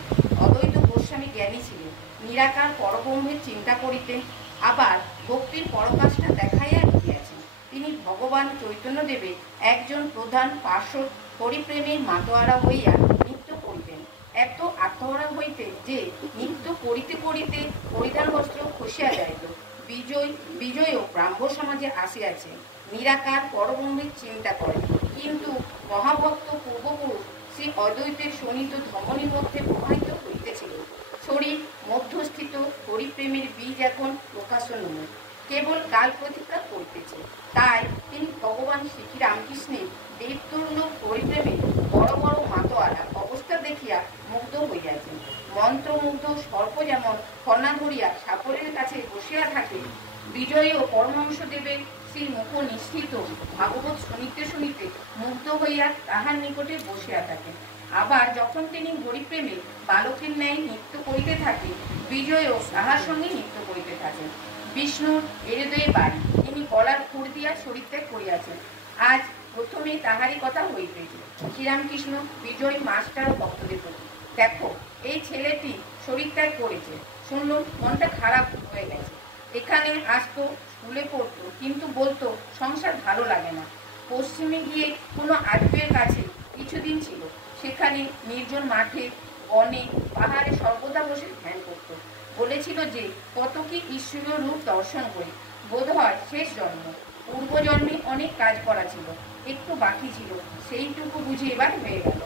অদ্বৈত গোস্বামী জ্ঞানী ছিলেন, নিরাকার পরব্রহ্মের চিন্তা করিতেন, আবার ভক্তির পরকাষ্ঠা দেখাইয়া দিয়াছেন। তিনি ভগবান চৈতন্যদেবের একজন প্রধান পার্শ্বদ হরিপ্রেমের মাতোয়ারা হইয়া নৃত্য করিতেন। এত আত্মহারা হইতে যে নৃত্য করিতে করিতে পরিধান বস্ত্র খসিয়া যাইত। বিজয়ও ব্রাহ্ম সমাজে আসিয়াছে। নিরাকার পরব্রহ্মের চিন্তা করে, কিন্তু মহাভক্ত পূর্বপুরুষ শ্রী অদ্বৈতের শোণিত ধমনীর মধ্যে প্রবাহিত হইতেছিল। শরীর মধ্যস্থিত হরিপ্রেমের বীজ এখন প্রকাশোন্মুখ, কেবল কাল প্রতীক্ষা করিতেছে। তাই তিনি ভগবান শ্রীরামকৃষ্ণের দেবতুল্য হরিপ্রেমে বড় বড় মাতোয়ারা অবস্থা দেখিয়া মুগ্ধ হইয়াছেন। মন্ত্রমুগ্ধ সর্প যেমন কন্যা ধরিয়া সাপরের কাছে বসিয়া থাকে, বিজয়ী ও পরমহংসদেবের শ্রী মুখ নিষ্ঠিত ভাগবত শুনিতে শুনিতে মুগ্ধ হইয়া তাহার নিকটে বসিয়া থাকেন। আবার যখন তিনি হরিপ্রেমে বালকের ন্যায় নৃত্য করিতে থাকে, বিজয়ও তাহার সঙ্গে নৃত্য করিতে থাকেন। বিষ্ণুর হৃদয়ে বাড়ি, তিনি গলার খুর দিয়া শরীরত্যাগ করিয়াছেন। আজ প্রথমে তাহারই কথা হইতেছে। শ্রীরামকৃষ্ণ বিজয় মাস্টার ও ভক্তদের প্রতি, দেখো এই ছেলেটি শরীরত্যাগ করেছে, শুনলুম মনটা খারাপ হয়ে গেছে। এখানে আসতো, স্কুলে পড়তো, কিন্তু বলতো সংসার ভালো লাগে না। পশ্চিমে গিয়ে কোনো আত্মীয়ের কাছে কিছুদিন ছিল, সেখানে নির্জন মাঠে, বনে, পাহাড়ে সর্বদা বসে ধ্যান করত। বলেছিল যে কত কি ঈশ্বরীয় রূপ দর্শন করি, বোধ হয় শেষ জন্ম। পূর্বজন্মে অনেক কাজ করা ছিল, একটু বাকি ছিল, সেইটুকু বুঝে এবার হয়ে গেল।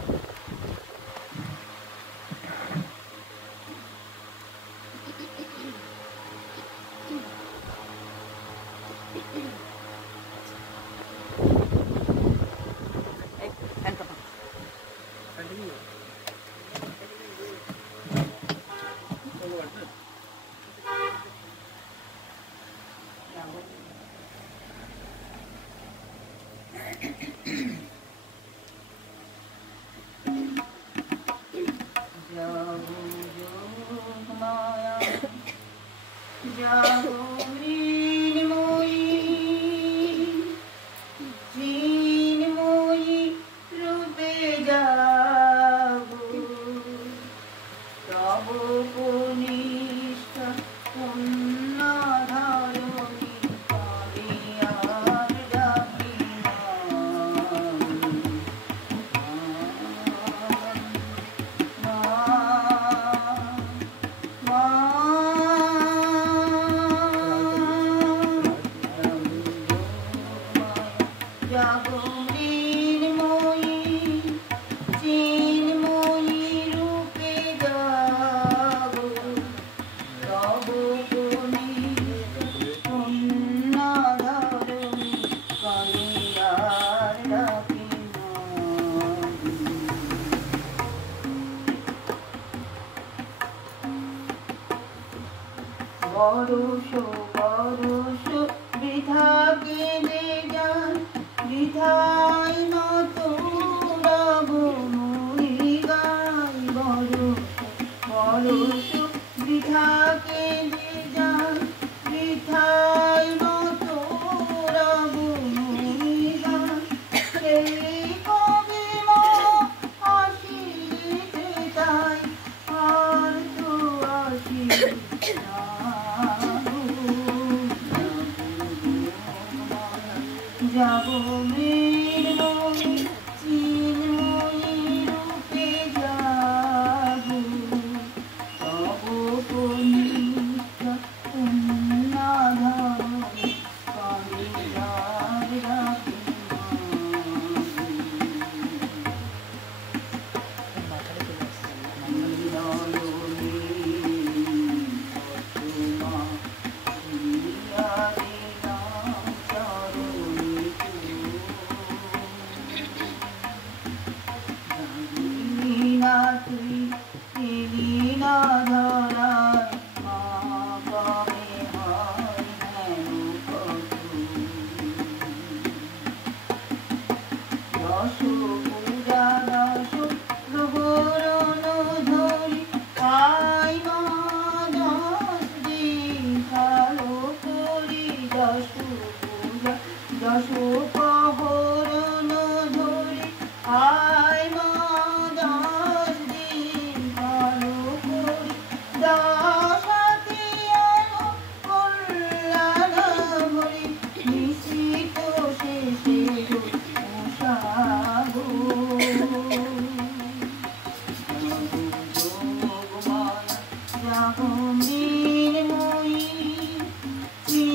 শ্রী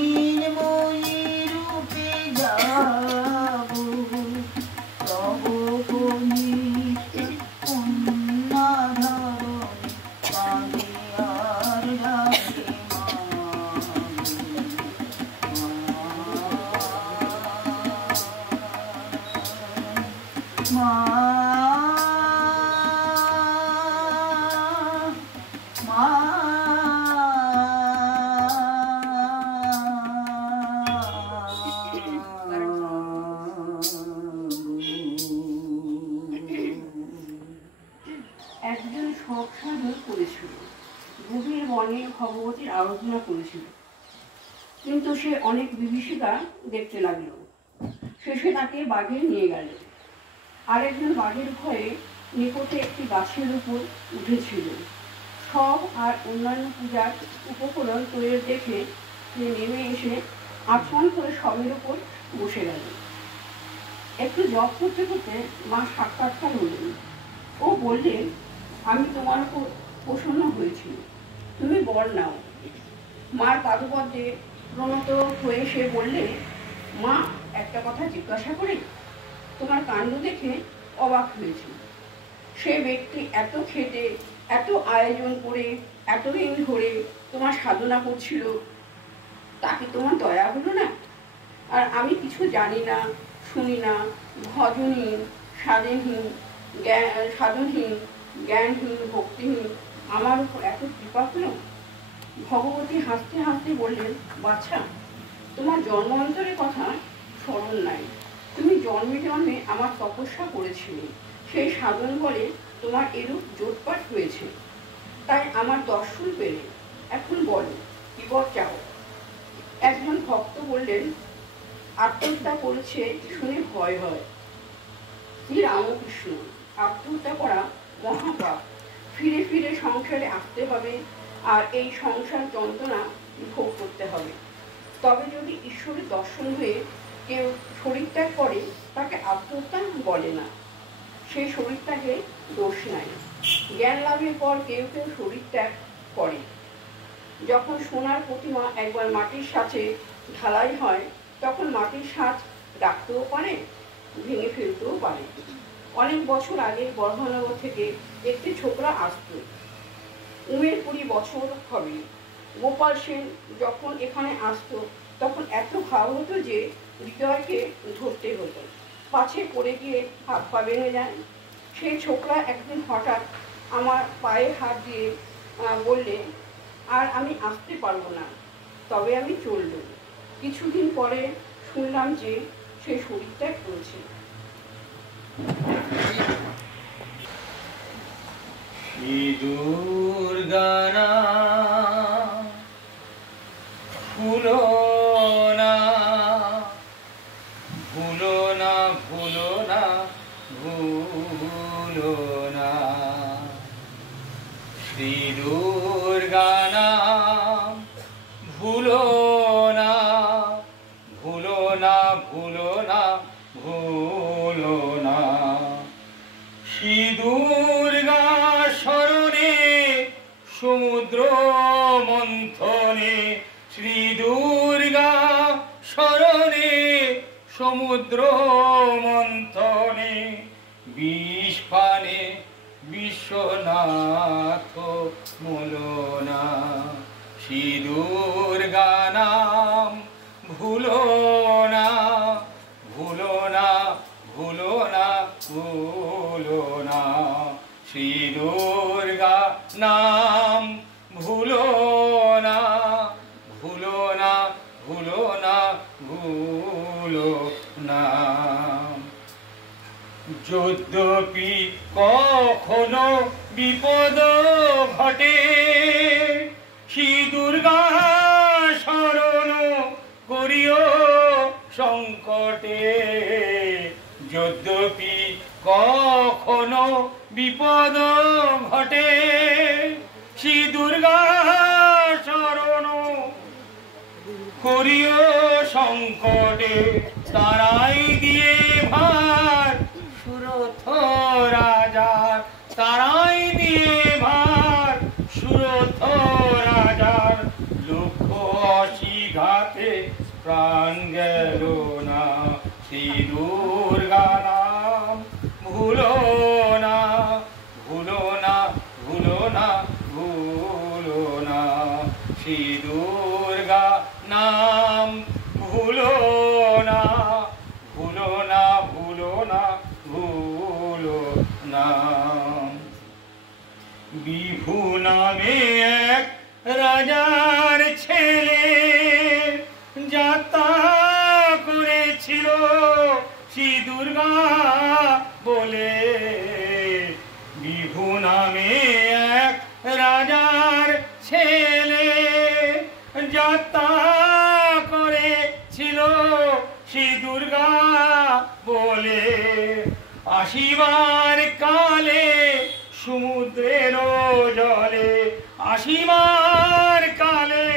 আরাধনা করেছিল, কিন্তু সে অনেক বিভীষিকা দেখতে লাগলো। শেষে তাকে বাঘে নিয়ে গেল। আরেকজন বাঘের ভয়ে নিকটে একটি গাছের উপর উঠেছিল। সব আর অন্যান্য পূজার উপকরণ তৈরি দেখে সে নেমে এসে আচমন করে সবের উপর বসে গেল। একটু জপ করতে করতে মা সাক্ষাৎকার হলেন। ও বললেন, আমি তোমার উপর প্রসন্ন হয়েছি, তুমি বর নাও। মার পাদপদ্মে প্রণত হয়ে সে বললে, মা, একটা কথা জিজ্ঞাসা করি? তোমার কাণ্ড দেখে অবাক হয়েছি। সে ব্যক্তি এত খেটে, এত আয়োজন করে, এতদিন ধরে তোমার সাধনা করছিল, তাকে তোমার দয়া হলো না? আর আমি কিছু জানি না, শুনি না, ভজনহীন, সাধনহীন, জ্ঞানহীন, ভক্তিহীন, আমার উপর এত কৃপা হলো? ভগবতী হাসতে হাসতে বললেন, বাচ্চা, তোমার জন্মান্তরের কথা স্মরণ নাই। তুমি জন্মে জন্মে আমার তপস্যা করেছিলে, সেই সাধন বলে তোমার এরূপ জোটপাট হয়েছে। তাই আমার দর্শন পেলে। এখন বলো, কি বর চাও? একজন ভক্ত বললেন, আত্মহত্যা করেছে শুনে ভয় হয়। শ্রী রামকৃষ্ণ, আত্মহত্যা করা মহাপাপ। ফিরে ফিরে সংসারে আসতে হবে, আর এই সংসার যন্ত্রণা ভোগ করতে হবে। তবে যদি ঈশ্বরের দর্শন হয়ে কেউ শরীর ত্যাগ করে, তাকে আত্মহত্যা বলে না। সেই শরীর ত্যাগে দোষ নাই। জ্ঞান লাভের পর কেউ কেউ শরীর ত্যাগ করে। যখন সোনার প্রতিমা একবার মাটির সাথে ঢালাই হয়, তখন মাটির সাথ রাখতেও পারে, ভেঙে ফেলতেও পারে। অনেক বছর আগে বর্ধনগর থেকে একটি ছোকরা আসতো। উমের 20 বছর হবে। গোপাল সেন যখন এখানে আসতো, তখন এত ঘাও হতো যে হৃদয়কে ধরতে হতো, পাছে পড়ে গিয়ে হাত পা ভেঙে যায়। সেই ছোকরা একদিন হঠাৎ আমার পায়ে হাত দিয়ে বললে, আর আমি আসতে পারবো না, তবে আমি চলব। কিছুদিন পরে শুনলাম যে সে শরীর ত্যাগ করেছে। দুর্গানা ভুলো না, ভুলো না, ভুলো না, ভুলো না, শ্রী দুর্গানা ভুলো না, ভুলো না, ভুলো না, ভুলো না, শ্রী দুর্গা শরণে সমুদ্র মন্থনে, শ্রী দুর্গা শরণে সমুদ্র মন্থনে, বিষ পানে বিশ্বনাথ মোলনা, শ্রী দুর্গা নাম ভুলো না, ভুলো না, ভুলো না, ভুলো না, শ্রী দুর্গা নাম ভুলো না, ভুলো না, ভুলো না, ভুলো না। যদ্যপি কখনো বিপদ ঘটে, শ্রী দুর্গা শরণ করিও সংকটে, যদ্যপি কখনো বিপদ ঘটে, শ্রী দুর্গা শরণ করিও সংকটে, তারাই দিয়ে ভার সুরথ রাজার, তারাই দিয়ে ভার সুরথ রাজার, লক্ষ 80 ঘাতে প্রাণ গেল না, শ্রী দুর্গা নাম ভুলো না, ভুলো না, ভুলো না, ভুলো না, শ্রী দুর্গা নাম ভুলো না, ভুলো না, ভুলো না, ভুলো না। বিভু নামে এক রাজার ছেলে যাত্রা করেছিল শ্রী দুর্গা বলে, বিভু নামে এক রাজার ছেলে শ্রী দুর্গা বলে আসিবার কালে সমুদ্রের জলে, আসিবার কালে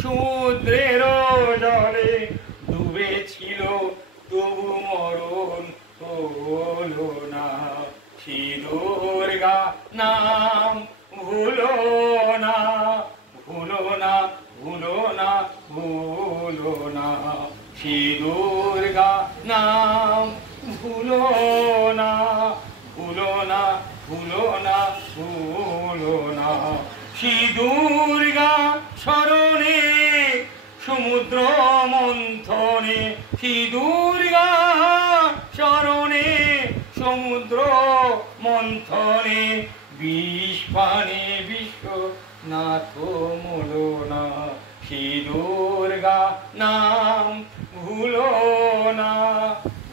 সমুদ্রের জলে ডুবেছিল তবু মরণ হলো না। শ্রী দুর্গা নাম ভুলো না, ভুলো না, ভুলো না, ভুলো না। শ্রী দুর্গা নাম ভুলো না, ভুলো না, ভুলো না, ভুলো না। শ্রী দুর্গা শরণে সমুদ্র মন্থনে, শ্রী দুর্গা শরণে সমুদ্র মন্থনে বিষ পানে বিশ্বনাথ মলো না। শ্রী দুর্গা নাম ভুলো না,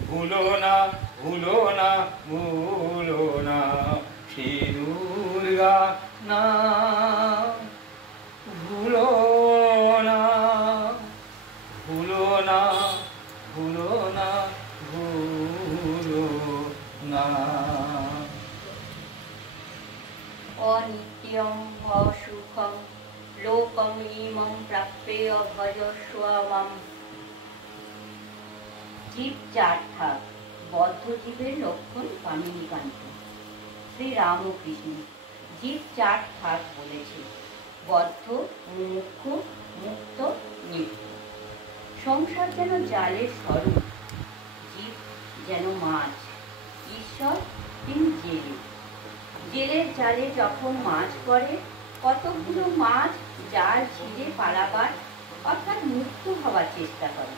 ভুলো না, ভুলো না, ভুলো না। শ্রী দুর্গা নাম ভুলো না, ভুলো না, ভুলো না, ভুলো না। অনিত্যং অসুখং লোকং ইমং প্রাপ্যেয় ভজস্ব মাম। জীব চার থাক, বদ্ধ জীবের লক্ষণ কামিনী কান্ত। শ্রী রামকৃষ্ণ জীব চার থাক বলেছে, বদ্ধ, মুমুক্ষ, মুক্ত, নিত্য। সংসার যেন জালের স্বরূপ, জীব যেন মাছ, ঈশ্বর তিনি জেলে। জেলের জালে যখন মাছ পড়ে, কতগুলো মাছ জাল ছিঁড়ে পালাবার অর্থাৎ মুক্ত হওয়ার চেষ্টা করে,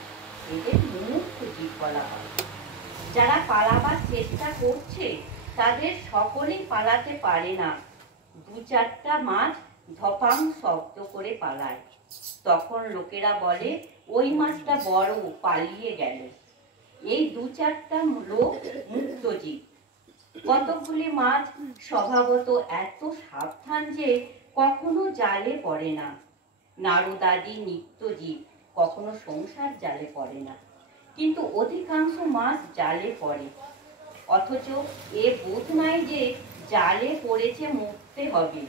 এদের মুক্ত জীব বলা হয়। যারা পালাবার চেষ্টা করছে তাদের সকলেই পালাতে পারে না। দু চারটা মাছ ধপাং শব্দ করে পালায়, তখন লোকেরা বলে ওই মাছটা বড়, পালিয়ে গেল। এই দু চারটা লোক মুক্ত জীব। কতগুলি মাছ স্বভাবত এত সাবধান যে কখনো জালে পড়ে না। নারদাদি নিত্য জীব, কখনো সংসার জালে পড়ে না, কিন্তু অধিকাংশ মাছ জালে পড়ে। অথচ এ বোধ নাই যে জালে পড়েছে মুক্তে হবে।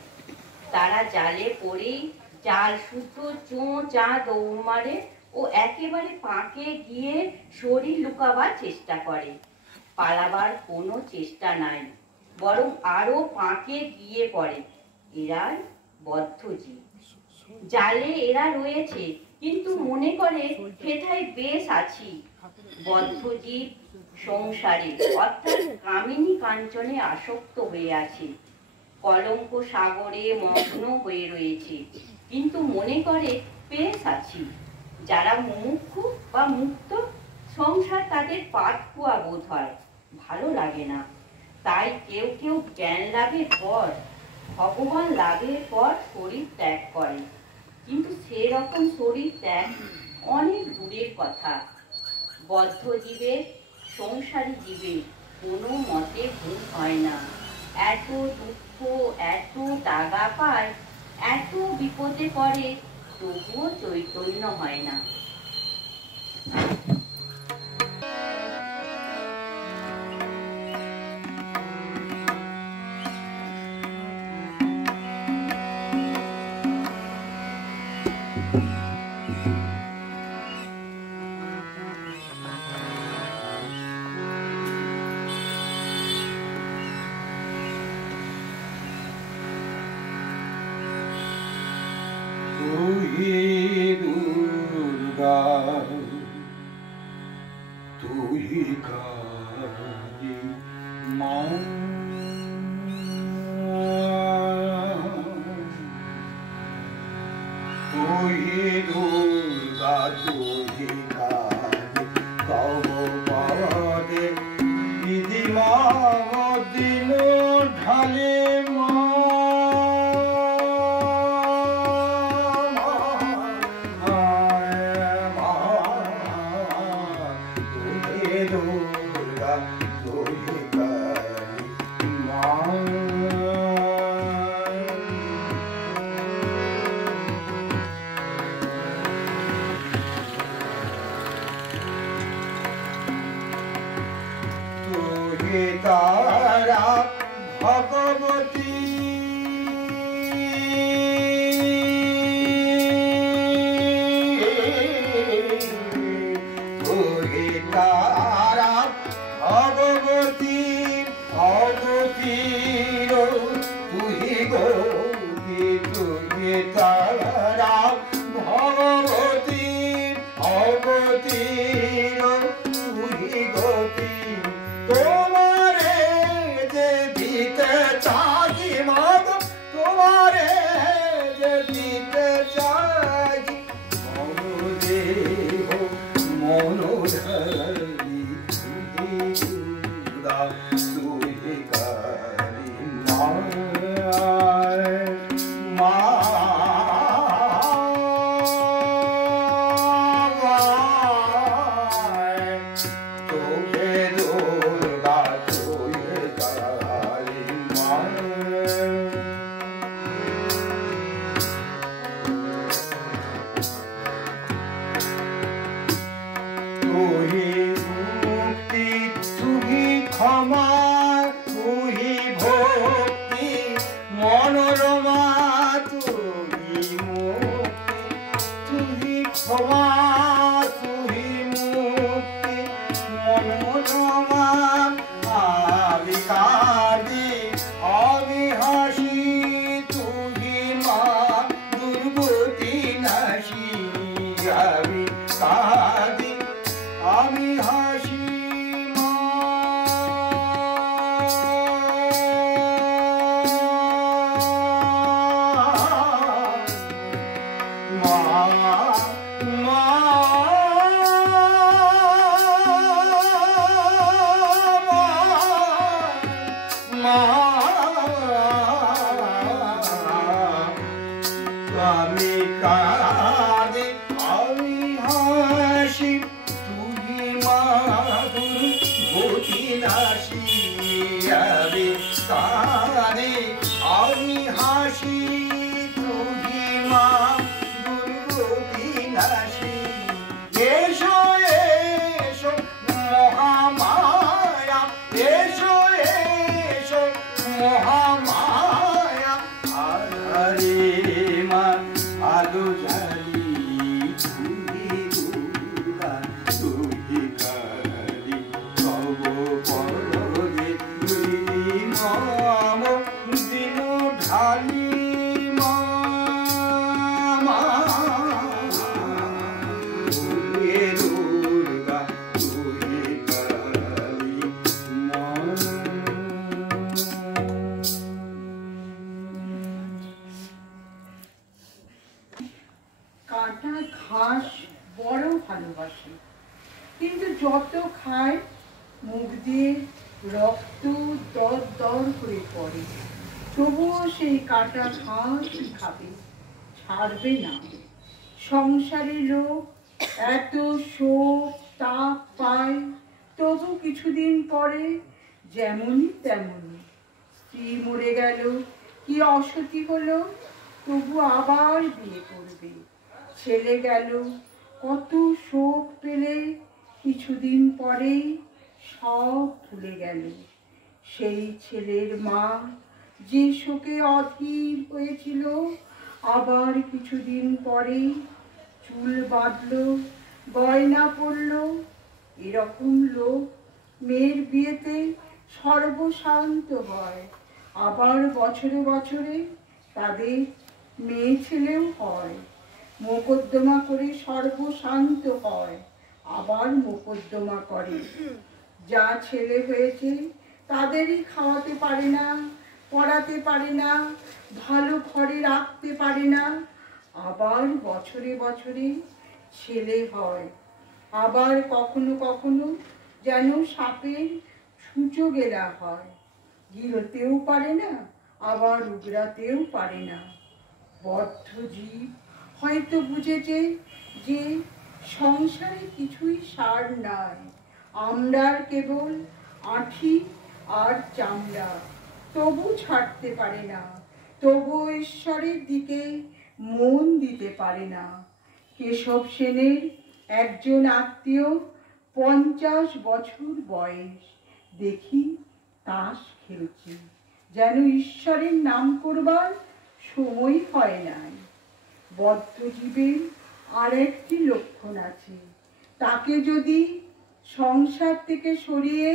তারা জালে পড়েই জাল শুদ্ধ চোঁ চা দৌড় মারে ও একেবারে পাঁকে গিয়ে শরীর লুকাবার চেষ্টা করে। পালাবার কোনো চেষ্টা নাই, বরং আরো পাঁকে গিয়ে পড়ে। এরাই বদ্ধ জীব। জালে এরা রয়েছে, কিন্তু মনে করে হেথায় বেশ আছি। বদ্ধ জীব সংসারে অর্থাৎ কামিনী কাঞ্চনে আসক্ত হয়ে আছে, কলঙ্ক সাগরে মগ্ন হয়ে রয়েছে, কিন্তু মনে করে বেশ আছি। যারা মুমুক্ষু বা মুক্ত, সংসার তাদের পাতকুয়া বোধ হয়, ভালো লাগে না। তাই কেউ কেউ জ্ঞান লাভের পর, ভগবান লাভের পর শরীর ত্যাগ করে, কিন্তু সেরকম শরীর ত্যাগ অনেক দূরের কথা। বদ্ধ জীবের, সংসারী জীবের কোনো মতে ভুল হয় না। এত দুঃখ, এত দাগা পায়, এত বিপদে পড়ে, তবুও চৈতন্য হয় না। তুই দুর্গা, তুই কালী মা, তুই দুর্গা, তুই কালী তব পদে দিদিমা দিন ঢালে মা। তুহে তারা ভগবতী তুহে তারা ভগবতী ভগবতীর তুহি গৌরী তুহে তারা ভগবতী ভগবতীর তুহি গতি তোমারে যে দিতে চাই মাগ তোমারে যে দিতে চাই মনোদেহ মনোধারী তুহি দুর্গা তুহি কালী মা ক্ষমা তুহি ভক্তি মনোরমা তুহি মুক্তি তুহি ক্ষমা তুহি মুক্তি মনোরমা আমি কাঁদি আমি হাসি তুহি মা দুর্গতি নাশি আমি কাঁদি আমি হাসি আমি কাঁদি আমি হাসি তুই মা দুর্গতি নাশি আমি কাঁদি আমি হাসি তুই মা দুর্গতি নাশি এসো এসো মহামায়া এসো এসো মহামায়া আরে মা আলো জালি তুই দুর্গা তুই কালী ভব পরদে তুই মম দিন ঢালি মা তুই দুর্গা তুই কালী মা। কাটা ঘাস বড় ভালোবাসে, কিন্তু যত খায় মুখ দিয়ে রক্ত দর দর করে পড়ে, তবুও সেই কাটা ঘাস খাবে, ছাড়বে না। সংসারের লোক এত শোক তাপ পায়, তবু কিছুদিন পরে যেমনই তেমনই। স্ত্রী মরে গেল কি অসতী হলো, তবু আবার বিয়ে করবে। ছেলে গেল কত শোক পেলে, কিছুদিন পরেই সব ভুলে গেল। সেই ছেলের মা যে শোকে অধীর হয়েছিল, আবার কিছুদিন পরেই চুল বাঁধলো, গয়না পরলো। এরকম লোক মেয়ের বিয়েতে সর্বশান্ত হয়, আবার বছরে বছরে তাদের মেয়ে ছেলেও হয়। মোকদ্দমা করে সর্বশান্ত হয়, আবার মোকদ্দমা করে। যা ছেলে হয়েছে তাদেরই খাওয়াতে পারে না, পড়াতে পারে না, ভালো ঘরে রাখতে পারে না। আবার বছরে বছরে ছেলে হয়, আবার কখনো কখনো যেন সাপের ছুঁচো গেলা হয়। গিলতেও পারে না, আবার উগরাতেও পারে না। বদ্ধ জীব হয়তো বুঝেছে যে সংসারে কিছুই সার নাই, আমরার কেবল আঁঠি আর চামড়া। তবু ছাড়তে পারে না, তবু ঈশ্বরের দিকে মন দিতে পারে না। কেশব সেনের একজন আত্মীয় 50 বছর বয়স, দেখি তাস খেলছে, যেন ঈশ্বরের নাম করবার সময় হয় নাই। বদ্ধজীবের আরেকটি লক্ষণ আছে, তাকে যদি সংসার থেকে সরিয়ে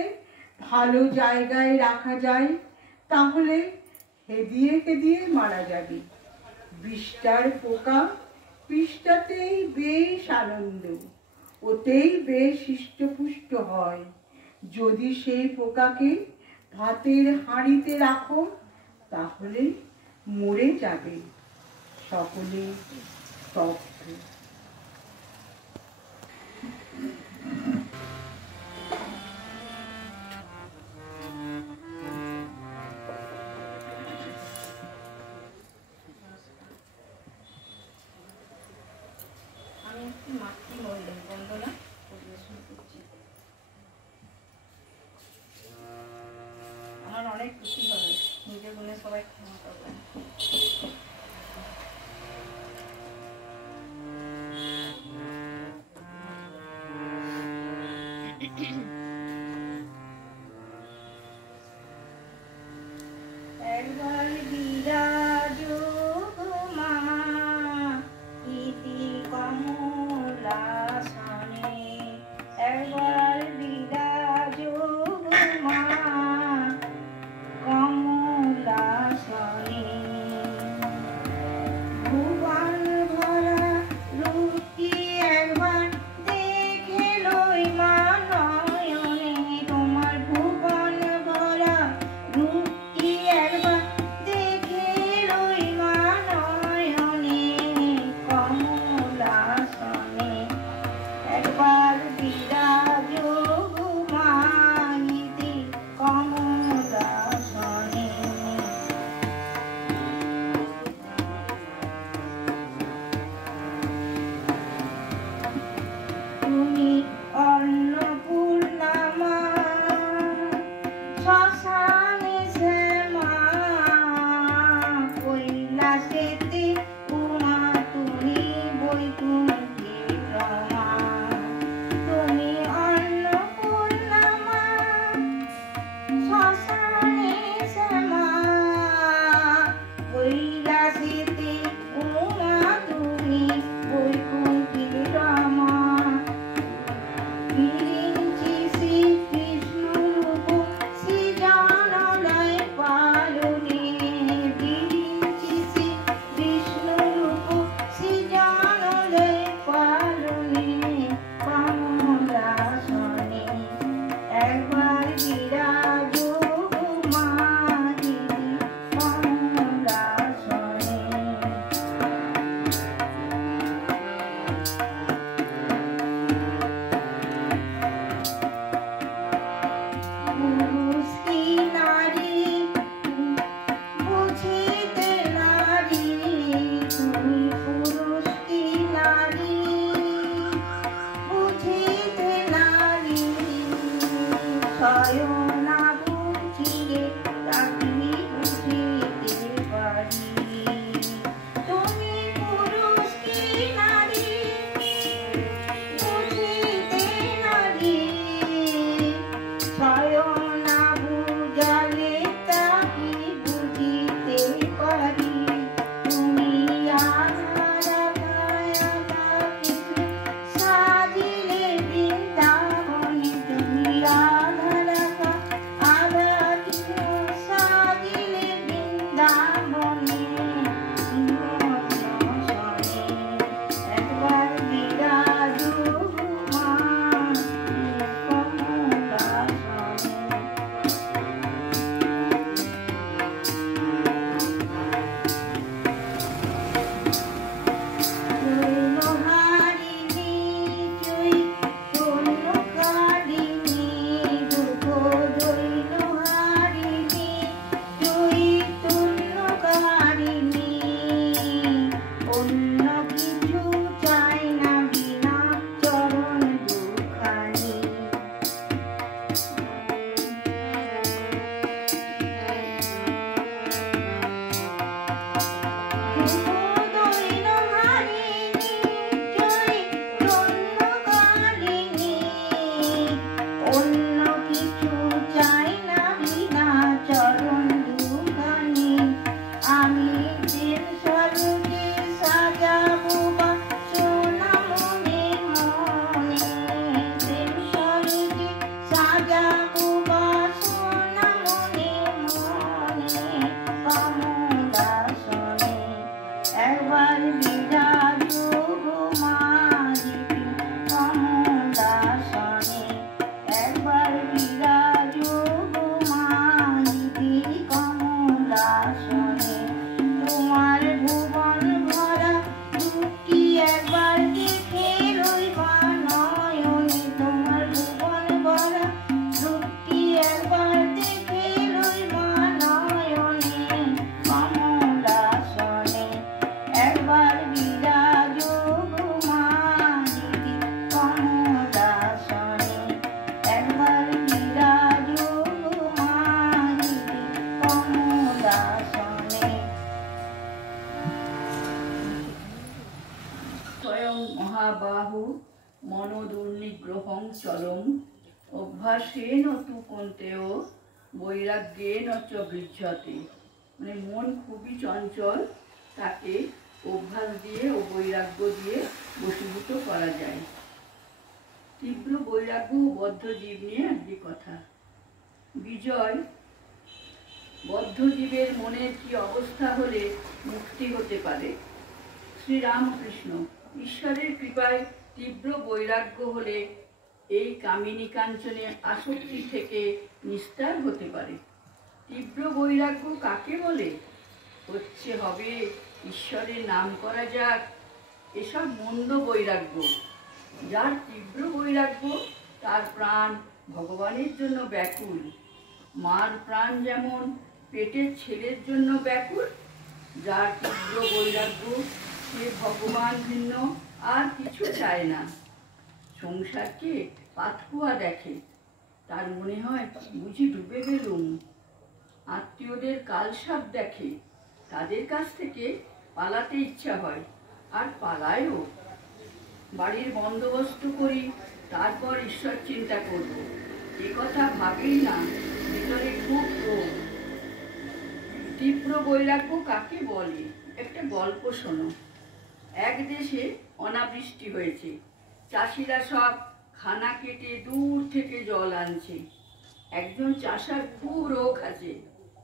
ভালো জায়গায় রাখা যায় তাহলে হেদিয়ে হেদিয়ে মারা যাবে। বিষ্ঠার পোকা পৃষ্ঠাতেই বেশ আনন্দ, ওতেই বেশ হৃষ্টপুষ্ট হয়। যদি সেই পোকাকে ভাতের হাঁড়িতে রাখো তাহলে মরে যাবে। সকলে স্তব্ধ। আমি একটি মাতৃমণ্ডল বন্দনা পরিবেশন করছি। আমার অনেক খুশি হবে, নিজের গুণে সবাই ক্ষমা করবেন। একবার বিরাজ মা ইতি কমলাসনে, একবার বিরাজ মা কমলাসনে। ভুবন ভরা রূপটি একবার দেখে লই মা নয়নে, তোমার ভুবন ভরা রূপটি একবার দেখে লই মা নয়নে কমলাসনে। একবার বিরাজ মা ইতি কমলাসনে। তুমি অন্নপূর্ণা মা, শ্মশানে শ্যামা, কৈলাসেতে উমা, তুমি বৈকুণ্ঠে রমা। তুমি অন্নপূর্ণা মা, শ্মশানে শ্যামা, কৈলাসেতে উমা, তুমি বৈকুণ্ঠে রমা। বিরিঞ্চি শ্রীকৃষ্ণ রূপ সৃজনালয় পালনে, বিরিঞ্চি শ্রীকৃষ্ণ রূপ সৃজনালয় পালনে কমলাসনে। একবার বিরাজ মা ইতি কমলাসনে। পুরুষ কি নারী বুঝিতে নারী, তুমি পুরুষ কি নারী বুঝিতে নারী। স্বয়ং না বুঝিলে তাকে বুঝিতে পারি। তুমি পুরুষ কি নারী বুঝিতে নারী, স্বয়ং না বুঝালে তাকে বুঝিতে পারি। তুমি আধারা মায়া কৃষ্ণ সাজিলে বৃন্দাবনে, তুমি আধারা চিরকালম অভ্যাসেন তু কন্তেয় বৈরাগ্যেন চ গৃহ্যতে। মানে মন খুবই চঞ্চল, তাকে অভ্যাস দিয়ে ও বৈরাগ্য দিয়ে বশীভূত করা যায়। তীব্র বৈরাগ্য ও বদ্ধ জীব নিয়ে একটি কথা। বিজয়, বদ্ধ জীবের মনের কি অবস্থা হলে মুক্তি হতে পারে? শ্রীরামকৃষ্ণ, ঈশ্বরের কৃপায় তীব্র বৈরাগ্য হলে এই কামিনী কাঞ্চনে আসক্তি থেকে নিস্তার হতে পারে। তীব্র বৈরাগ্য কাকে বলে? হবে ঈশ্বরের নাম করা যাক, এসব মন্দ বৈরাগ্য। যার তীব্র বৈরাগ্য তার প্রাণ ভগবানের জন্য ব্যাকুল। মার প্রাণ যেমন পেটের ছেলের জন্য ব্যাকুল, যার তীব্র বৈরাগ্য সে ভগবান ভিন্ন আর কিছু চায় না। সংসারকে পাতকুয়া দেখে, তার মনে হয় বুঝি ডুবে গেলুম। আত্মীয়দের কালসাপ দেখে, তাদের কাছ থেকে পালাতে ইচ্ছা হয়, আর পালায়ও। বাড়ির বন্দোবস্ত করি, তারপর ঈশ্বর চিন্তা করব, এ কথা ভাবেই না, ভিতরে খুব রোগ। তীব্র বৈরাগ্য কাকে বলে? একটা গল্প শোনো। এক দেশে অনাবৃষ্টি হয়েছে, চাষিরা সব খানা কেটে দূর থেকে জল আনছে। একজন চাষার খুব রোগ আছে,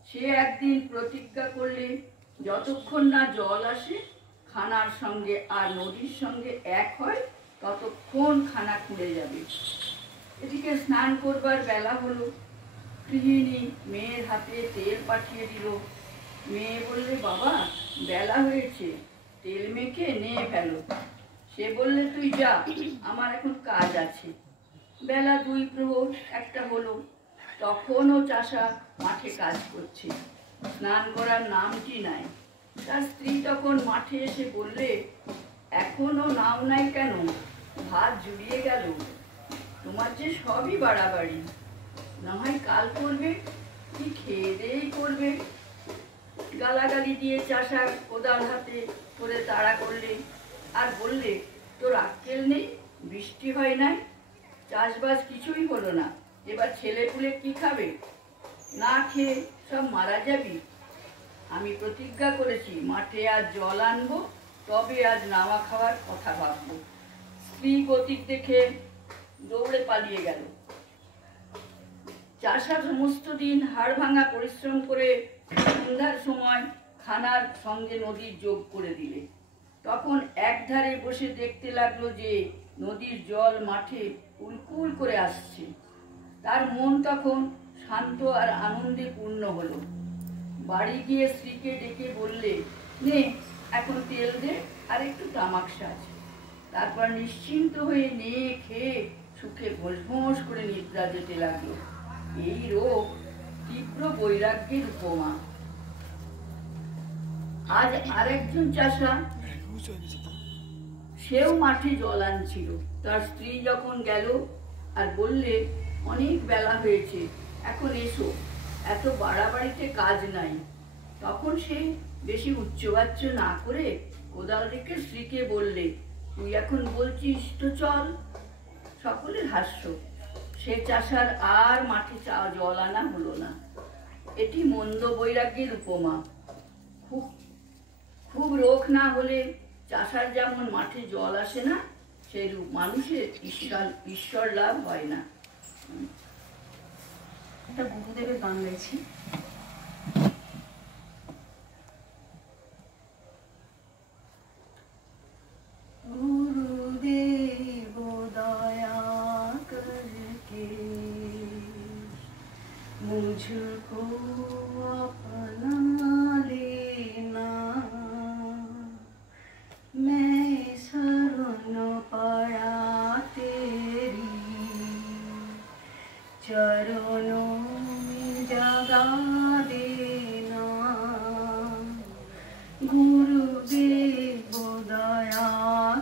সে একদিন প্রতিজ্ঞা করলে যতক্ষণ না জল আসে খানার সঙ্গে আর নদীর সঙ্গে এক হয় ততক্ষণ খানা খুঁড়ে যাবে। এদিকে স্নান করবার বেলা হলো, গৃহিণী মেয়ের হাতে তেল পাঠিয়ে দিল। মেয়ে বললে, বাবা বেলা হয়েছে, তেল মেখে নিয়ে ফেলো। সে বললে, তুই যা, আমার এখন কাজ আছে। বেলা 2 প্রহর, 1টা হলো, তখনও চাষা মাঠে কাজ করছে, স্নান করার নামটি নাই। তার স্ত্রী তখন মাঠে এসে বললে, এখনো নাম নাই কেন? ভাত জুড়িয়ে গেল, তোমার যে সবই বাড়াবাড়ি, না হয় কাল করবে, কি খেয়ে দেই করবে। গালাগালি দিয়ে চাষা কোদাল হাতে করে তাড়া করলে, আর বললে, তোর আক্কেল নেই, বৃষ্টি হয় নাই, চাষবাস কিছুই হলো না, এবার ছেলে পুলে কি খাবে? না খেয়ে সব মারা যাবি। আমি প্রতিজ্ঞা করেছি মাঠে আজ জল আনবো, তবে আজ নাওয়া খাওয়ার কথা ভাববো। স্ত্রী গতিক দেখে দৌড়ে পালিয়ে গেল। চাষা সমস্ত দিন হাড় ভাঙা পরিশ্রম করে সন্ধ্যার সময় খানার সঙ্গে নদীর যোগ করে দিলে। তখন একধারে বসে দেখতে লাগলো যে নদীর জল মাঠে উলকুল করে আসছে। তার মন তখন শান্ত আর আনন্দে পূর্ণ হলো। বাড়ি গিয়ে স্ত্রীকে ডেকে বললে, নে এখন তেল দে আর একটু তামাক সাজ। তারপর নিশ্চিন্ত হয়ে নিয়ে খেয়ে সুখে ঘোষ ঘোষ করে নিদ্রা যেতে লাগলো। এই রোগ তীব্র বৈরাগ্যের উপমা। আজ আরেকজন চাষা, সেও মাঠে জল আনছিল। তার স্ত্রী যখন গেল আর বললে, অনেক বেলা হয়েছে, এখন এসো, এত বাড়াবাড়িতে কাজ নাই। তখন সে বেশি উচ্চবাচ্য না করে কোদাল রেখে স্ত্রীকে বললে, তুই এখন বলছিস তো চল। সকলের হাস্য। সে চাষার আর মাঠে জল আনা হলো না। এটি মন্দ বৈরাগ্যের উপমা। খুব রোগ না হলে চাষার যেমন মাঠে জল আসে না, সেরূপ মানুষের ঈশ্বর লাভ হয় না। একটা গুরুদেবের গান গাইছি। गुरुदेव दया करके मुझको अपना लेना, मैं शरण पड़ा तेरी चरणों में जगा देना। गुरुदेव दया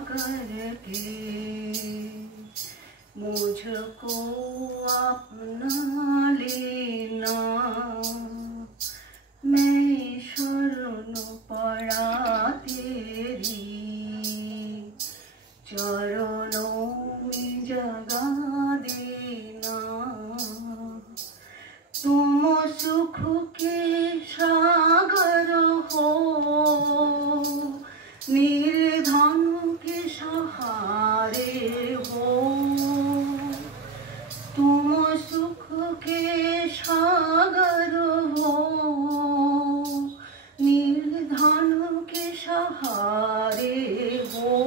करके मुझको अपना लेना, मैं शरण पड़ा तेरी चरणों में जगा दे। तुम सुख के सागर हो, निर्धन के सहारे हो।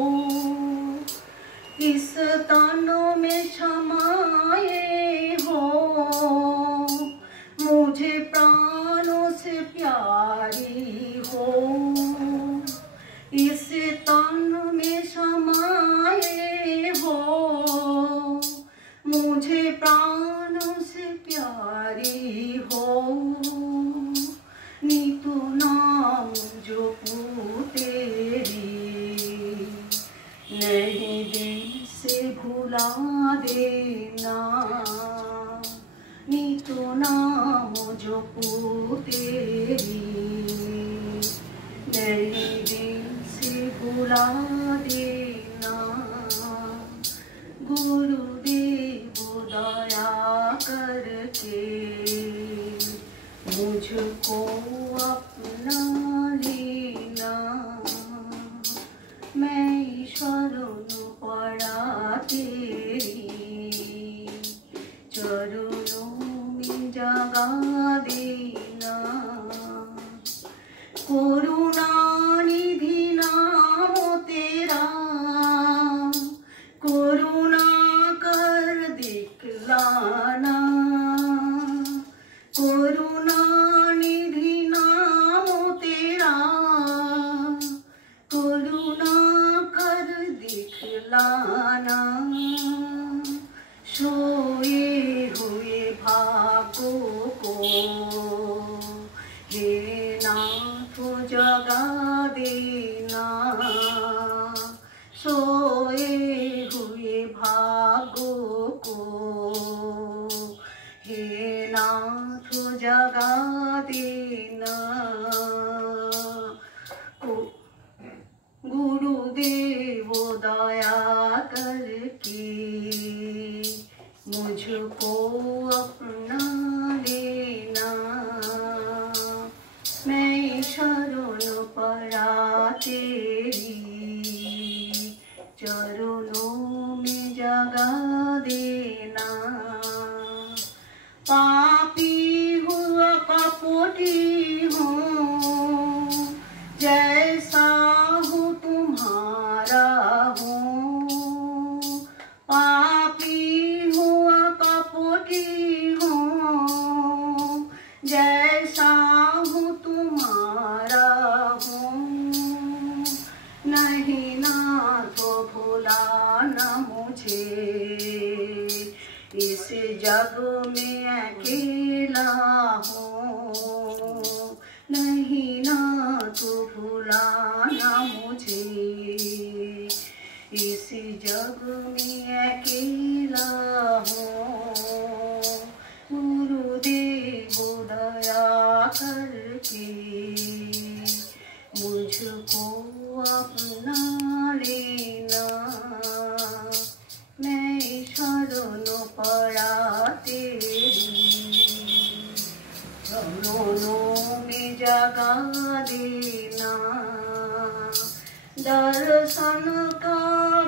इस तन में समाये हो, मुझे प्राणों से प्यारी हो। इस तन में समाये हो, मुझे प्राणों से प्यारी हो। नीतू नाम जपू तेरी, नहीं दिल से भुला देना। नीतू नाम जपू तेरी, नहीं दिल से भुला देना। गुरुदेव दया करके मुझको अपना लेना। मैं शरण पड़ा तेरी, चरणों में जगा देना। करुणा निधि नाम तेरा, करुणा कर दिखलाना। करुणा निधि नाम तेरा, करुणा कर दिखलाना। सोए हुए भागों को हे नाथ जगा देना। सोए हुए भागों को हे नाथ जगा देना। गुरुदेव दया करके मुझको अपना लेना। मैं शरण पड़ा तेरी, चरणों में जगा देना। पापी हुआ कपटी हूँ, जैसा हूँ तुम्हारा हूँ। पापी हुआ कपटी हूँ, जैसा हूँ तुम्हारा हूँ। नहीं ना तो भुलाना मुझे, इस जग में अकेला हूँ। नहीं ना तो भुलाना मुझे, इस जग में अकेला हूँ। गुरुदेव दया करके मुझको अपना लेना। मैं शरण पड़ा तेरी, चरणों में जगा देना। दर्शन का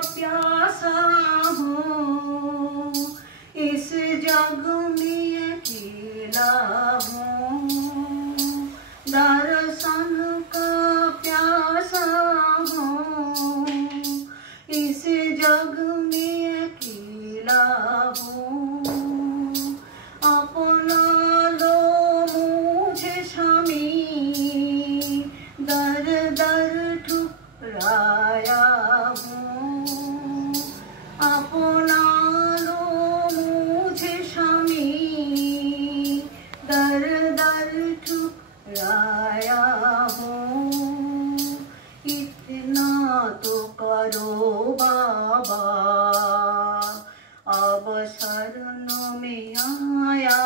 प्यासा हूँ, इस जग में अकेला हूँ। दर्शन का प्यासा हूँ, इस जग में अकेला हूँ। अपना लो मुझे स्वामी, दर दर ठुकराया हूँ। अपना लो मुझे स्वामी, दर दर ठुकराया हूँ। इतना तो करो बाबा, अब शरण में आया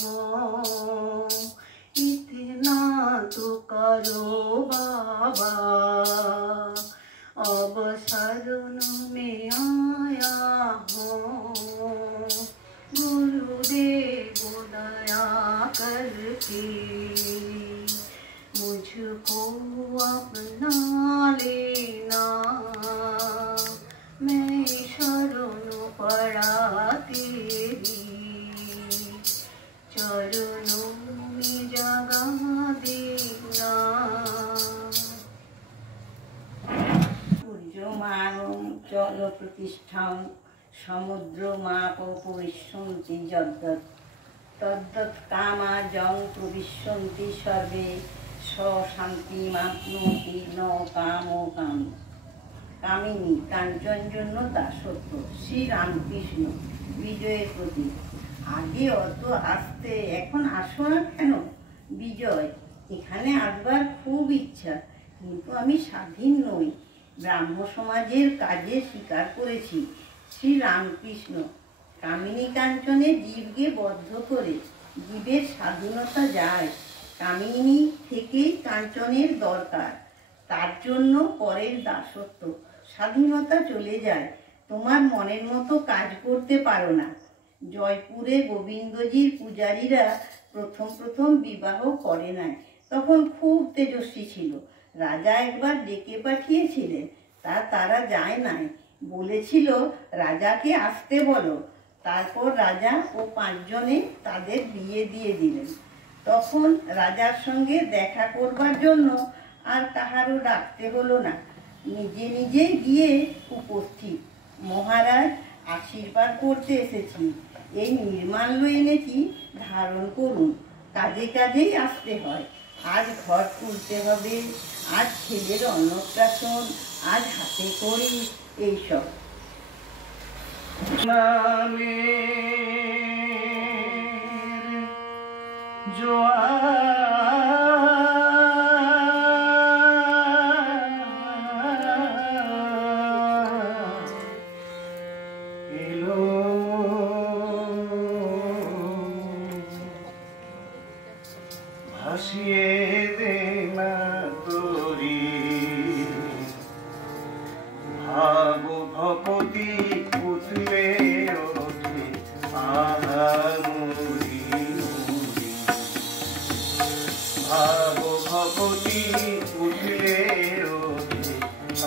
हूँ। इतना तो करो बाबा, अब शरण में आया हूँ। गुरुदेव दया करके मुझको अपना लेना। मैं शरण पड़ा तेरी, প্রতিষ্ঠাং সমুদ্র মাপ পরিষ্যন্তি যদ্দৎ তদ্দৎ কামাজং প্রবিশ্যন্তি সর্বে শান্তিমাপ্নোতি ন কামো কাম। কামিনী কাঞ্চনজন্য দাসত্ব শ্রীরামকৃষ্ণ বিজয়ের প্রতীক। আগে অত আসতে এখন আসো না কেন? বিজয়, এখানে আসবার খুব ইচ্ছা, কিন্তু আমি স্বাধীন নই, ব্রাহ্ম সমাজের কাজে স্বীকার করেছি। শ্রীরামকৃষ্ণ, কামিনী কাঞ্চনে জীবকে বদ্ধ করে জীবের স্বাধীনতা যায়। কামিনী থেকেই কাঞ্চনের দরকার, তার জন্য পরের দাসত্ব, স্বাধীনতা চলে যায়। তোমার মনের মতো কাজ করতে পারো না। জয়পুরে গোবিন্দজির পূজারীরা প্রথম বিবাহ করে নাই, তখন খুব তেজস্বী ছিল। রাজা একবার ডেকে পাঠিয়েছিলেন, তারা যায় নাই, বলেছিল রাজাকে আসতে বলো। তারপর রাজা ও 5 জনে তাদের বিয়ে দিয়ে দিলেন। তখন রাজার সঙ্গে দেখা করবার জন্য আর কাহারও ডাকতে হলো না, নিজে নিজে গিয়ে উপস্থিত। মহারাজ, আশীর্বাদ করতে এসেছি, এই নির্মাল্য এনেছি, ধারণ করুন। কাজে কাজেই আসতে হয়, আজ ঘর তুলতে হবে, আজ ছেলের অন্নপ্রাশন, আজ হাতে করি, এইসব। ভাসিয়ে দে না তোরি ভাব ভকতি উঠলে ওঠে আহামুরি ভাব ভকতি উঠলে ওঠে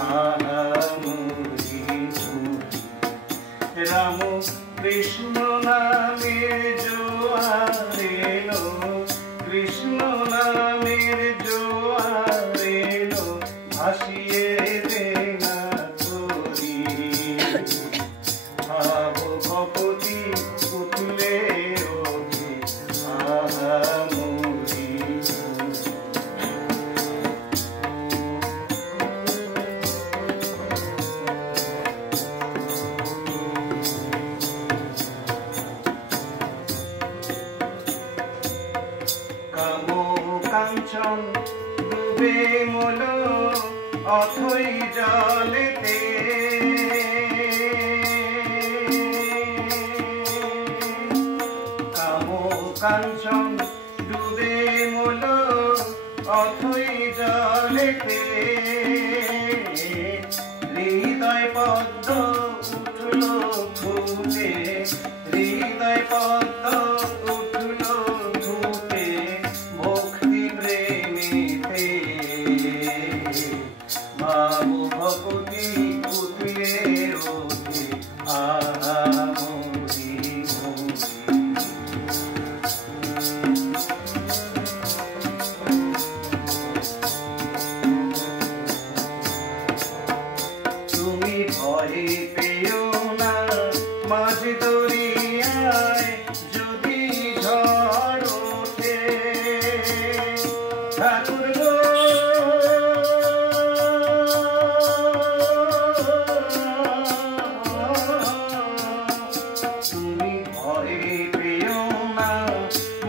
আহামুরি। রাম কৃষ্ণ নামের জোয়ার এলো, কৃষ্ণ নামের জোয়ার এলো, ভাসিয়ে দে না তোরি ভাব ভকতি উঠলে ওঠে আহামুরি। কাঞ্চন ডুবে মল অথই জলেতে, কাঞ্চন ডুবে মল অথই জলেতে, হৃদয় পদ্ম উঠল ফুটে, হৃদয় পদ্ম উঠল ফুটে, ভক্তি প্রেমেতে ভাব ভক্তি উঠলে ওঠে আহামুরি। তুমি ভয় পেও না মাঝ দরিয়ায়, যদি ঝড় ওঠে ঠাকুর গো, তুমি ভয় পেও না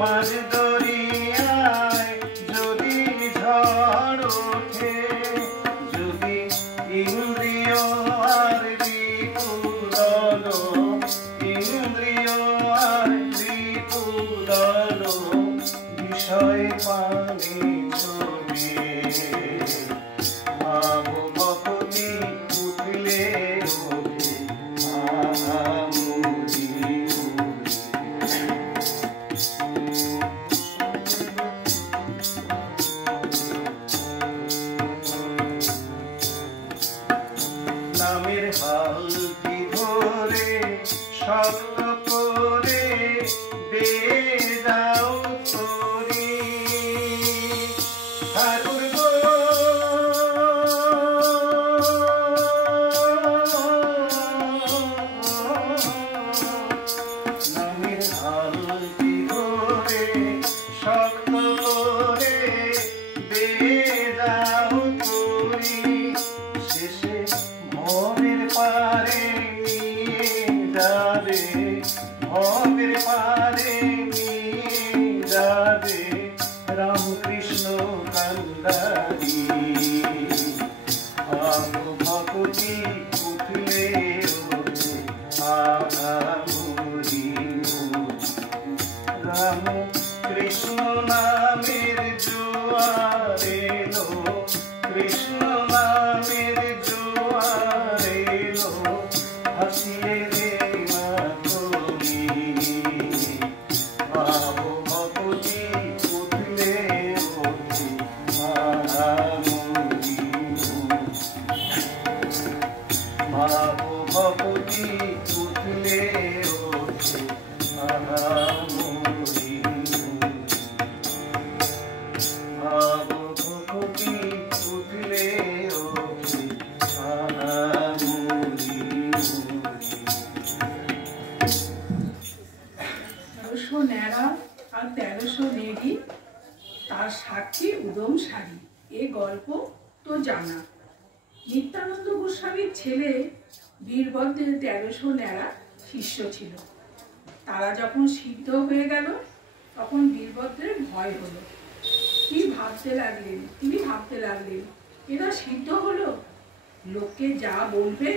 মাঝ দরিয়ায়, যদি ঝড় ওঠে, যদি ইন্দ্রিয় আর বিপুদল, ইন্দ্রিয় আর বিপুদল, বিষয় পানি ছবি ভাব ভক্তি উঠলে ওঠে আহামুরি। নামের হালটি ধরে শক্ত করে পালকি ধরে শক্ত করে দিয়ে যাও তুমি, শেষে ভবের পারে নিয়ে যাবে, ভবের পারে নিয়ে যাবে রামকৃষ্ণ কান্ডারি। আলো ভক্তি উঠলে ওঠে আহামরি, রাম কৃষ্ণ নামের জোয়ার এলো, কৃষ্ণ নামের জোয়ার এলো, হাসিয়ে রে মাতমি। আলো ভক্তি উঠলে ওঠে আহামরি, ভাবো ভক্তি উঠলে ওঠে আহামরি, ভাবো ভক্তি উঠলে ওঠে আহামরি। 1300 ন্যাড়া আর 1300 নেড়ি, তার সাক্ষী উদম সারি, এ গল্প তো জানা। নিত্যানন্দ গোস্বামীর ছেলে বীরভদ্রের 1300 ন্যাড়া শিষ্য ছিল। তারা যখন সিদ্ধ হয়ে গেল তখন বীরভদ্রের ভয় হলো। তিনি ভাবতে লাগলেন এরা সিদ্ধ হলো, লোককে যা বলবে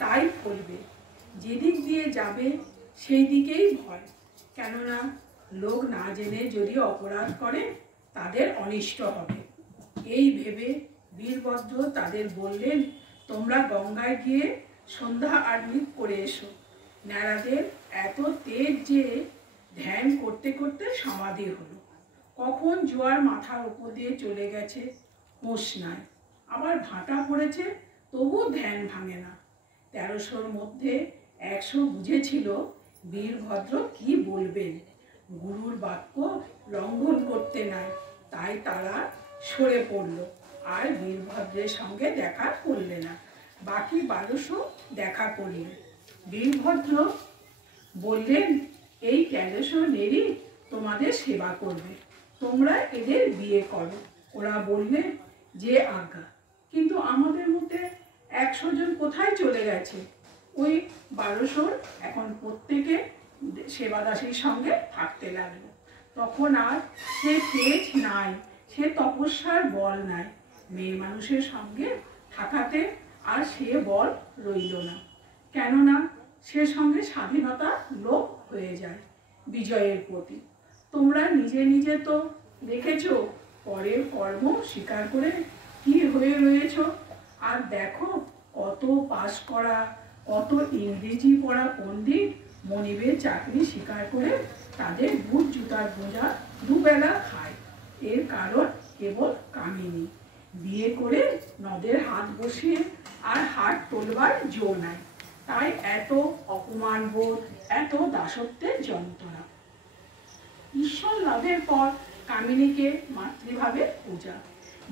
তাই করবে, যেদিক দিয়ে যাবে সেই দিকেই ভয়, কেননা লোক না জেনে যদি অপরাধ করে তাদের অনিষ্ট হবে। এই ভেবে বীরভদ্র তাদের বললেন, তোমরা গঙ্গায় গিয়ে সন্ধ্যা আরতি করে এসো। ন্যাড়াদের এত তেজ যে ধ্যান করতে করতে সমাধি হলো। কখন জোয়ার মাথার উপর দিয়ে চলে গেছে হুঁশ নাই, আবার ভাটা পড়েছে তবু ধ্যান ভাঙে না। 1300-র মধ্যে 100 বুঝেছিল বীরভদ্র কি বলবেন, গুরুর বাক্য লঙ্ঘন করতে নাই, তাই তারা সরে পড়ল আর বীরভদ্রের সঙ্গে দেখা করলে না। বাকি 1200 দেখা করলেন। বীরভদ্র বললেন, এই 1300 নেড়ি তোমাদের সেবা করবে, তোমরা এদের বিয়ে করো। ওরা বললে, যে আজ্ঞা। কিন্তু আমাদের মধ্যে 100 জন কোথায় চলে গেছে? ওই 1200 এখন প্রত্যেকে সেবাদাসীর সঙ্গে থাকতে লাগলো। তখন আর সে তেজ নাই, সে তপস্যার বল নাই, মেয়ে মানুষের সঙ্গে থাকাতে আর সে বল রইল না, কেননা সে সঙ্গে স্বাধীনতা লোপ হয়ে যায় বিজয়ের প্রতি। তোমরা নিজে নিজে তো দেখেছ পরের কর্ম স্বীকার করে কি হয়ে রয়েছ। আর দেখো কত পাস করা, কত ইংরেজি পড়া পণ্ডিত মনিবের চাকরি স্বীকার করে তাদের বুট জুতার বোঝা দুবেলা খায়। এর কারণ কেবল কামিনী। বিয়ে করে নদের হাত বসিয়ে আর হাত তোলবার জো নাই, তাই এত অপমান বোধ, এত দাসত্বের যন্ত্রণা। ঈশ্বর লাভের পর কামিনীকে মাতৃভাবে পূজা।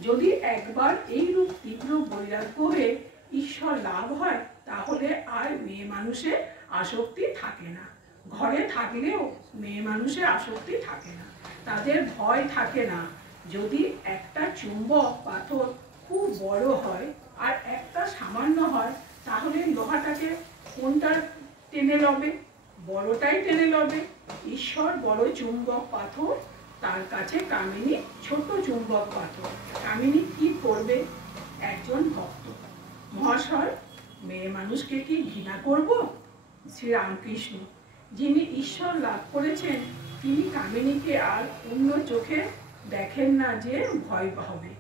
যদি একবার এইরূপ তীব্র বৈরাগ্য হয়ে ঈশ্বর লাভ হয়, তাহলে আর মেয়ে মানুষের আসক্তি থাকে না। ঘরে থাকলেও মেয়ে মানুষের আসক্তি থাকে না, তাদের ভয় থাকে না। যদি একটা চুম্বক পাথর খুব বড় হয় আর একটা সামান্য হয়, তাহলে লোহাটাকে কোনটা টেনে লবে? বড়টাই টেনে লবে। ঈশ্বর বড় চুম্বক পাথর, তার কাছে কামিনী ছোট চুম্বক পাথর। কামিনী কি করবে? একজন ভক্ত মহাশয়, মেয়ে মানুষকে কি ঘৃণা করব? শ্রীরামকৃষ্ণ যিনি ঈশ্বর লাভ করেছেন, তিনি কামিনীকে আর অন্য চোখে দেখেন না যে ভয় হবে।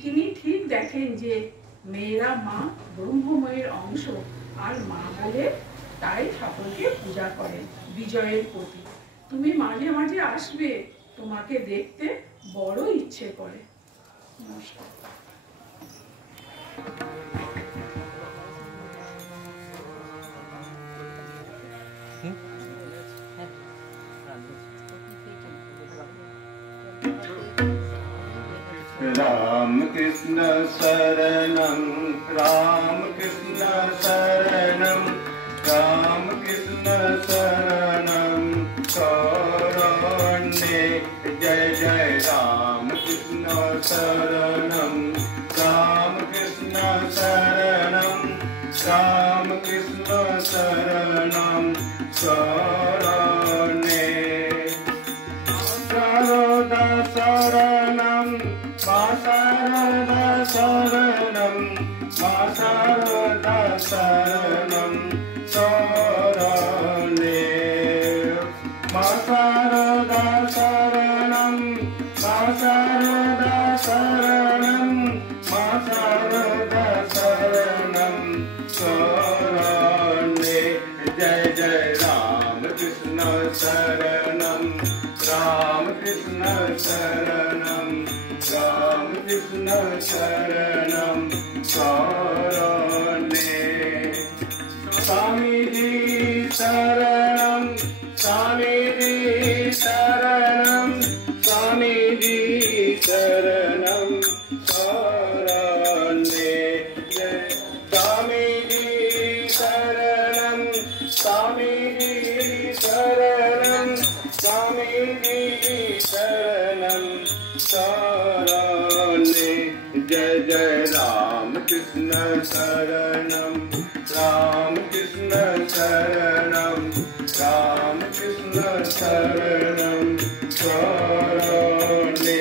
তিনি ঠিক দেখেন যে মেয়েরা মা ব্রহ্মময়ের অংশ, আর মা বলে তাই সকলকে পূজা করেন বিজয়ের প্রতি। তুমি মাঝে মাঝে আসবে, তোমাকে দেখতে বড় ইচ্ছে করে। নমস্কার। राम कृष्ण शरणं राम कृष्ण शरणं राम कृष्ण शरणं जय जय राम कृष्ण शरणम राम कृष्ण शरणम राम कृष्ण शरणम शरणे शारदा शरणम मा शारदा शरणम मा शारदा शरणम शरणे मा शारदा शरणम मा शारदा शरणम मा शारदा शरणम शरणे जय जय राम कृष्ण शरणम राम कृष्ण शरणम राम कृष्ण शरणम शरणे स्वामी जी शरणम स्वामी जी शरणम स्वामी जी शरणम शरणे स्वामी जी शरणम स्वामी जी शरणम स्वामी जी शरणम शरणे जय जय राम कृष्ण शरणम राम कृष्ण शरणम राम कृष्ण शरणम शरणे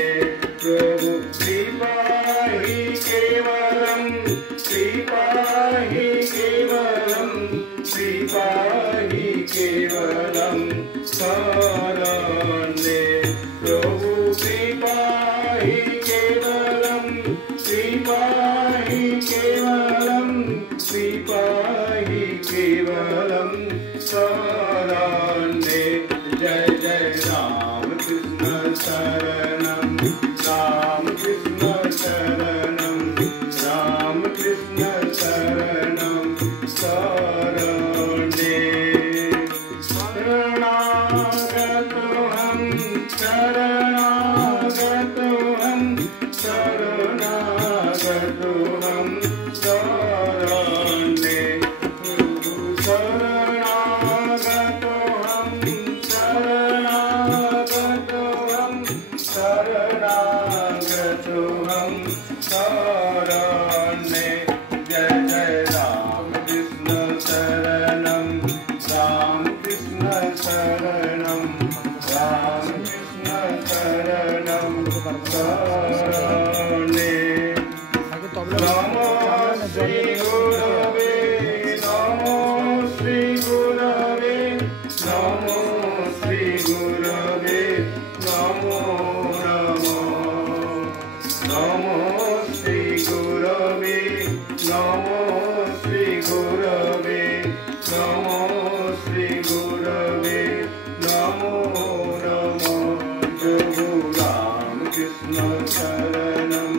प्रभु कृपा हि केवलम कृपा हि केवलम कृपा हि केवलम शरणे प्रभु कृपा हि केवलम कृपा हि केवलम कृपा हि केवलम शरणे जय जय राम कृष्ण शरणम राम कृष्ण शरणम राम कृष्ण शरणम शरणे शरणागतोऽहं शरणागतोऽहं शरणागतोऽहं शरणे शरणागतोऽहं शरणागतोऽहं शरणागतोऽहं शरणे जय जय राम कृष्ण शरणम राम कृष्ण शरणम राम कृष्ण शरणम शरणे नमो श्री गुरवे नमो श्री गुरवे नमो श्री गुरवे नमो नमो नमो श्री गुरवे नमो श्री गुरवे नमो श्री गुरवे नमो नमो प्रभु राम कृष्ण शरणम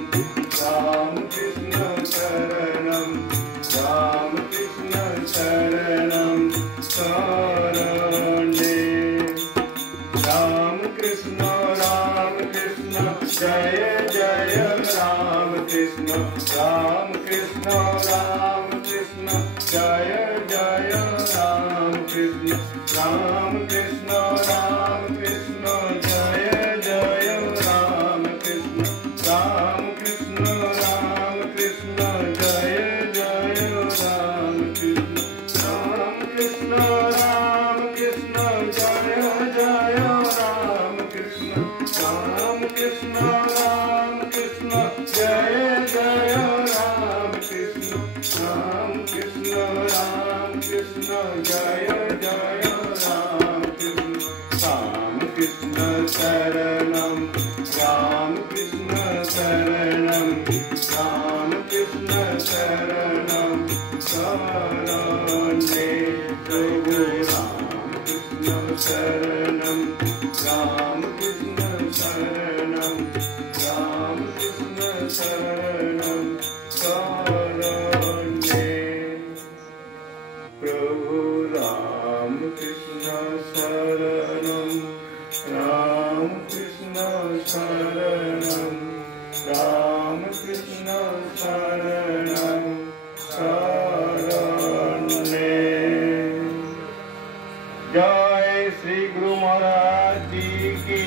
राम कृष्ण शरणम राम कृष्ण शरणम शरणे राम कृष्ण जय जय राम कृष्ण जय जय राम कृष्ण जय जय राम कृष्ण जय जय राम कृष्ण शरणम राम कृष्ण शरणम राम कृष्ण शरणम शरणे प्रभु राम कृष्ण शरणम राम कृष्ण शरणम राम कृष्ण शरणम शरणे प्रभु राम कृष्ण शरणम राम कृष्ण शरणम राम कृष्ण शरणम शरणे जय श्री गुरु महाराज जी की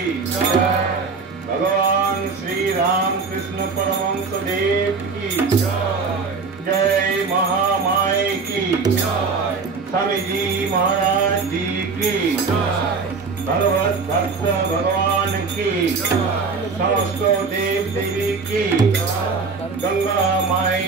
स्वामी जी महाराज जी की, भगवत भक्त भगवान की, समस्त देव देवी की, गंगा माई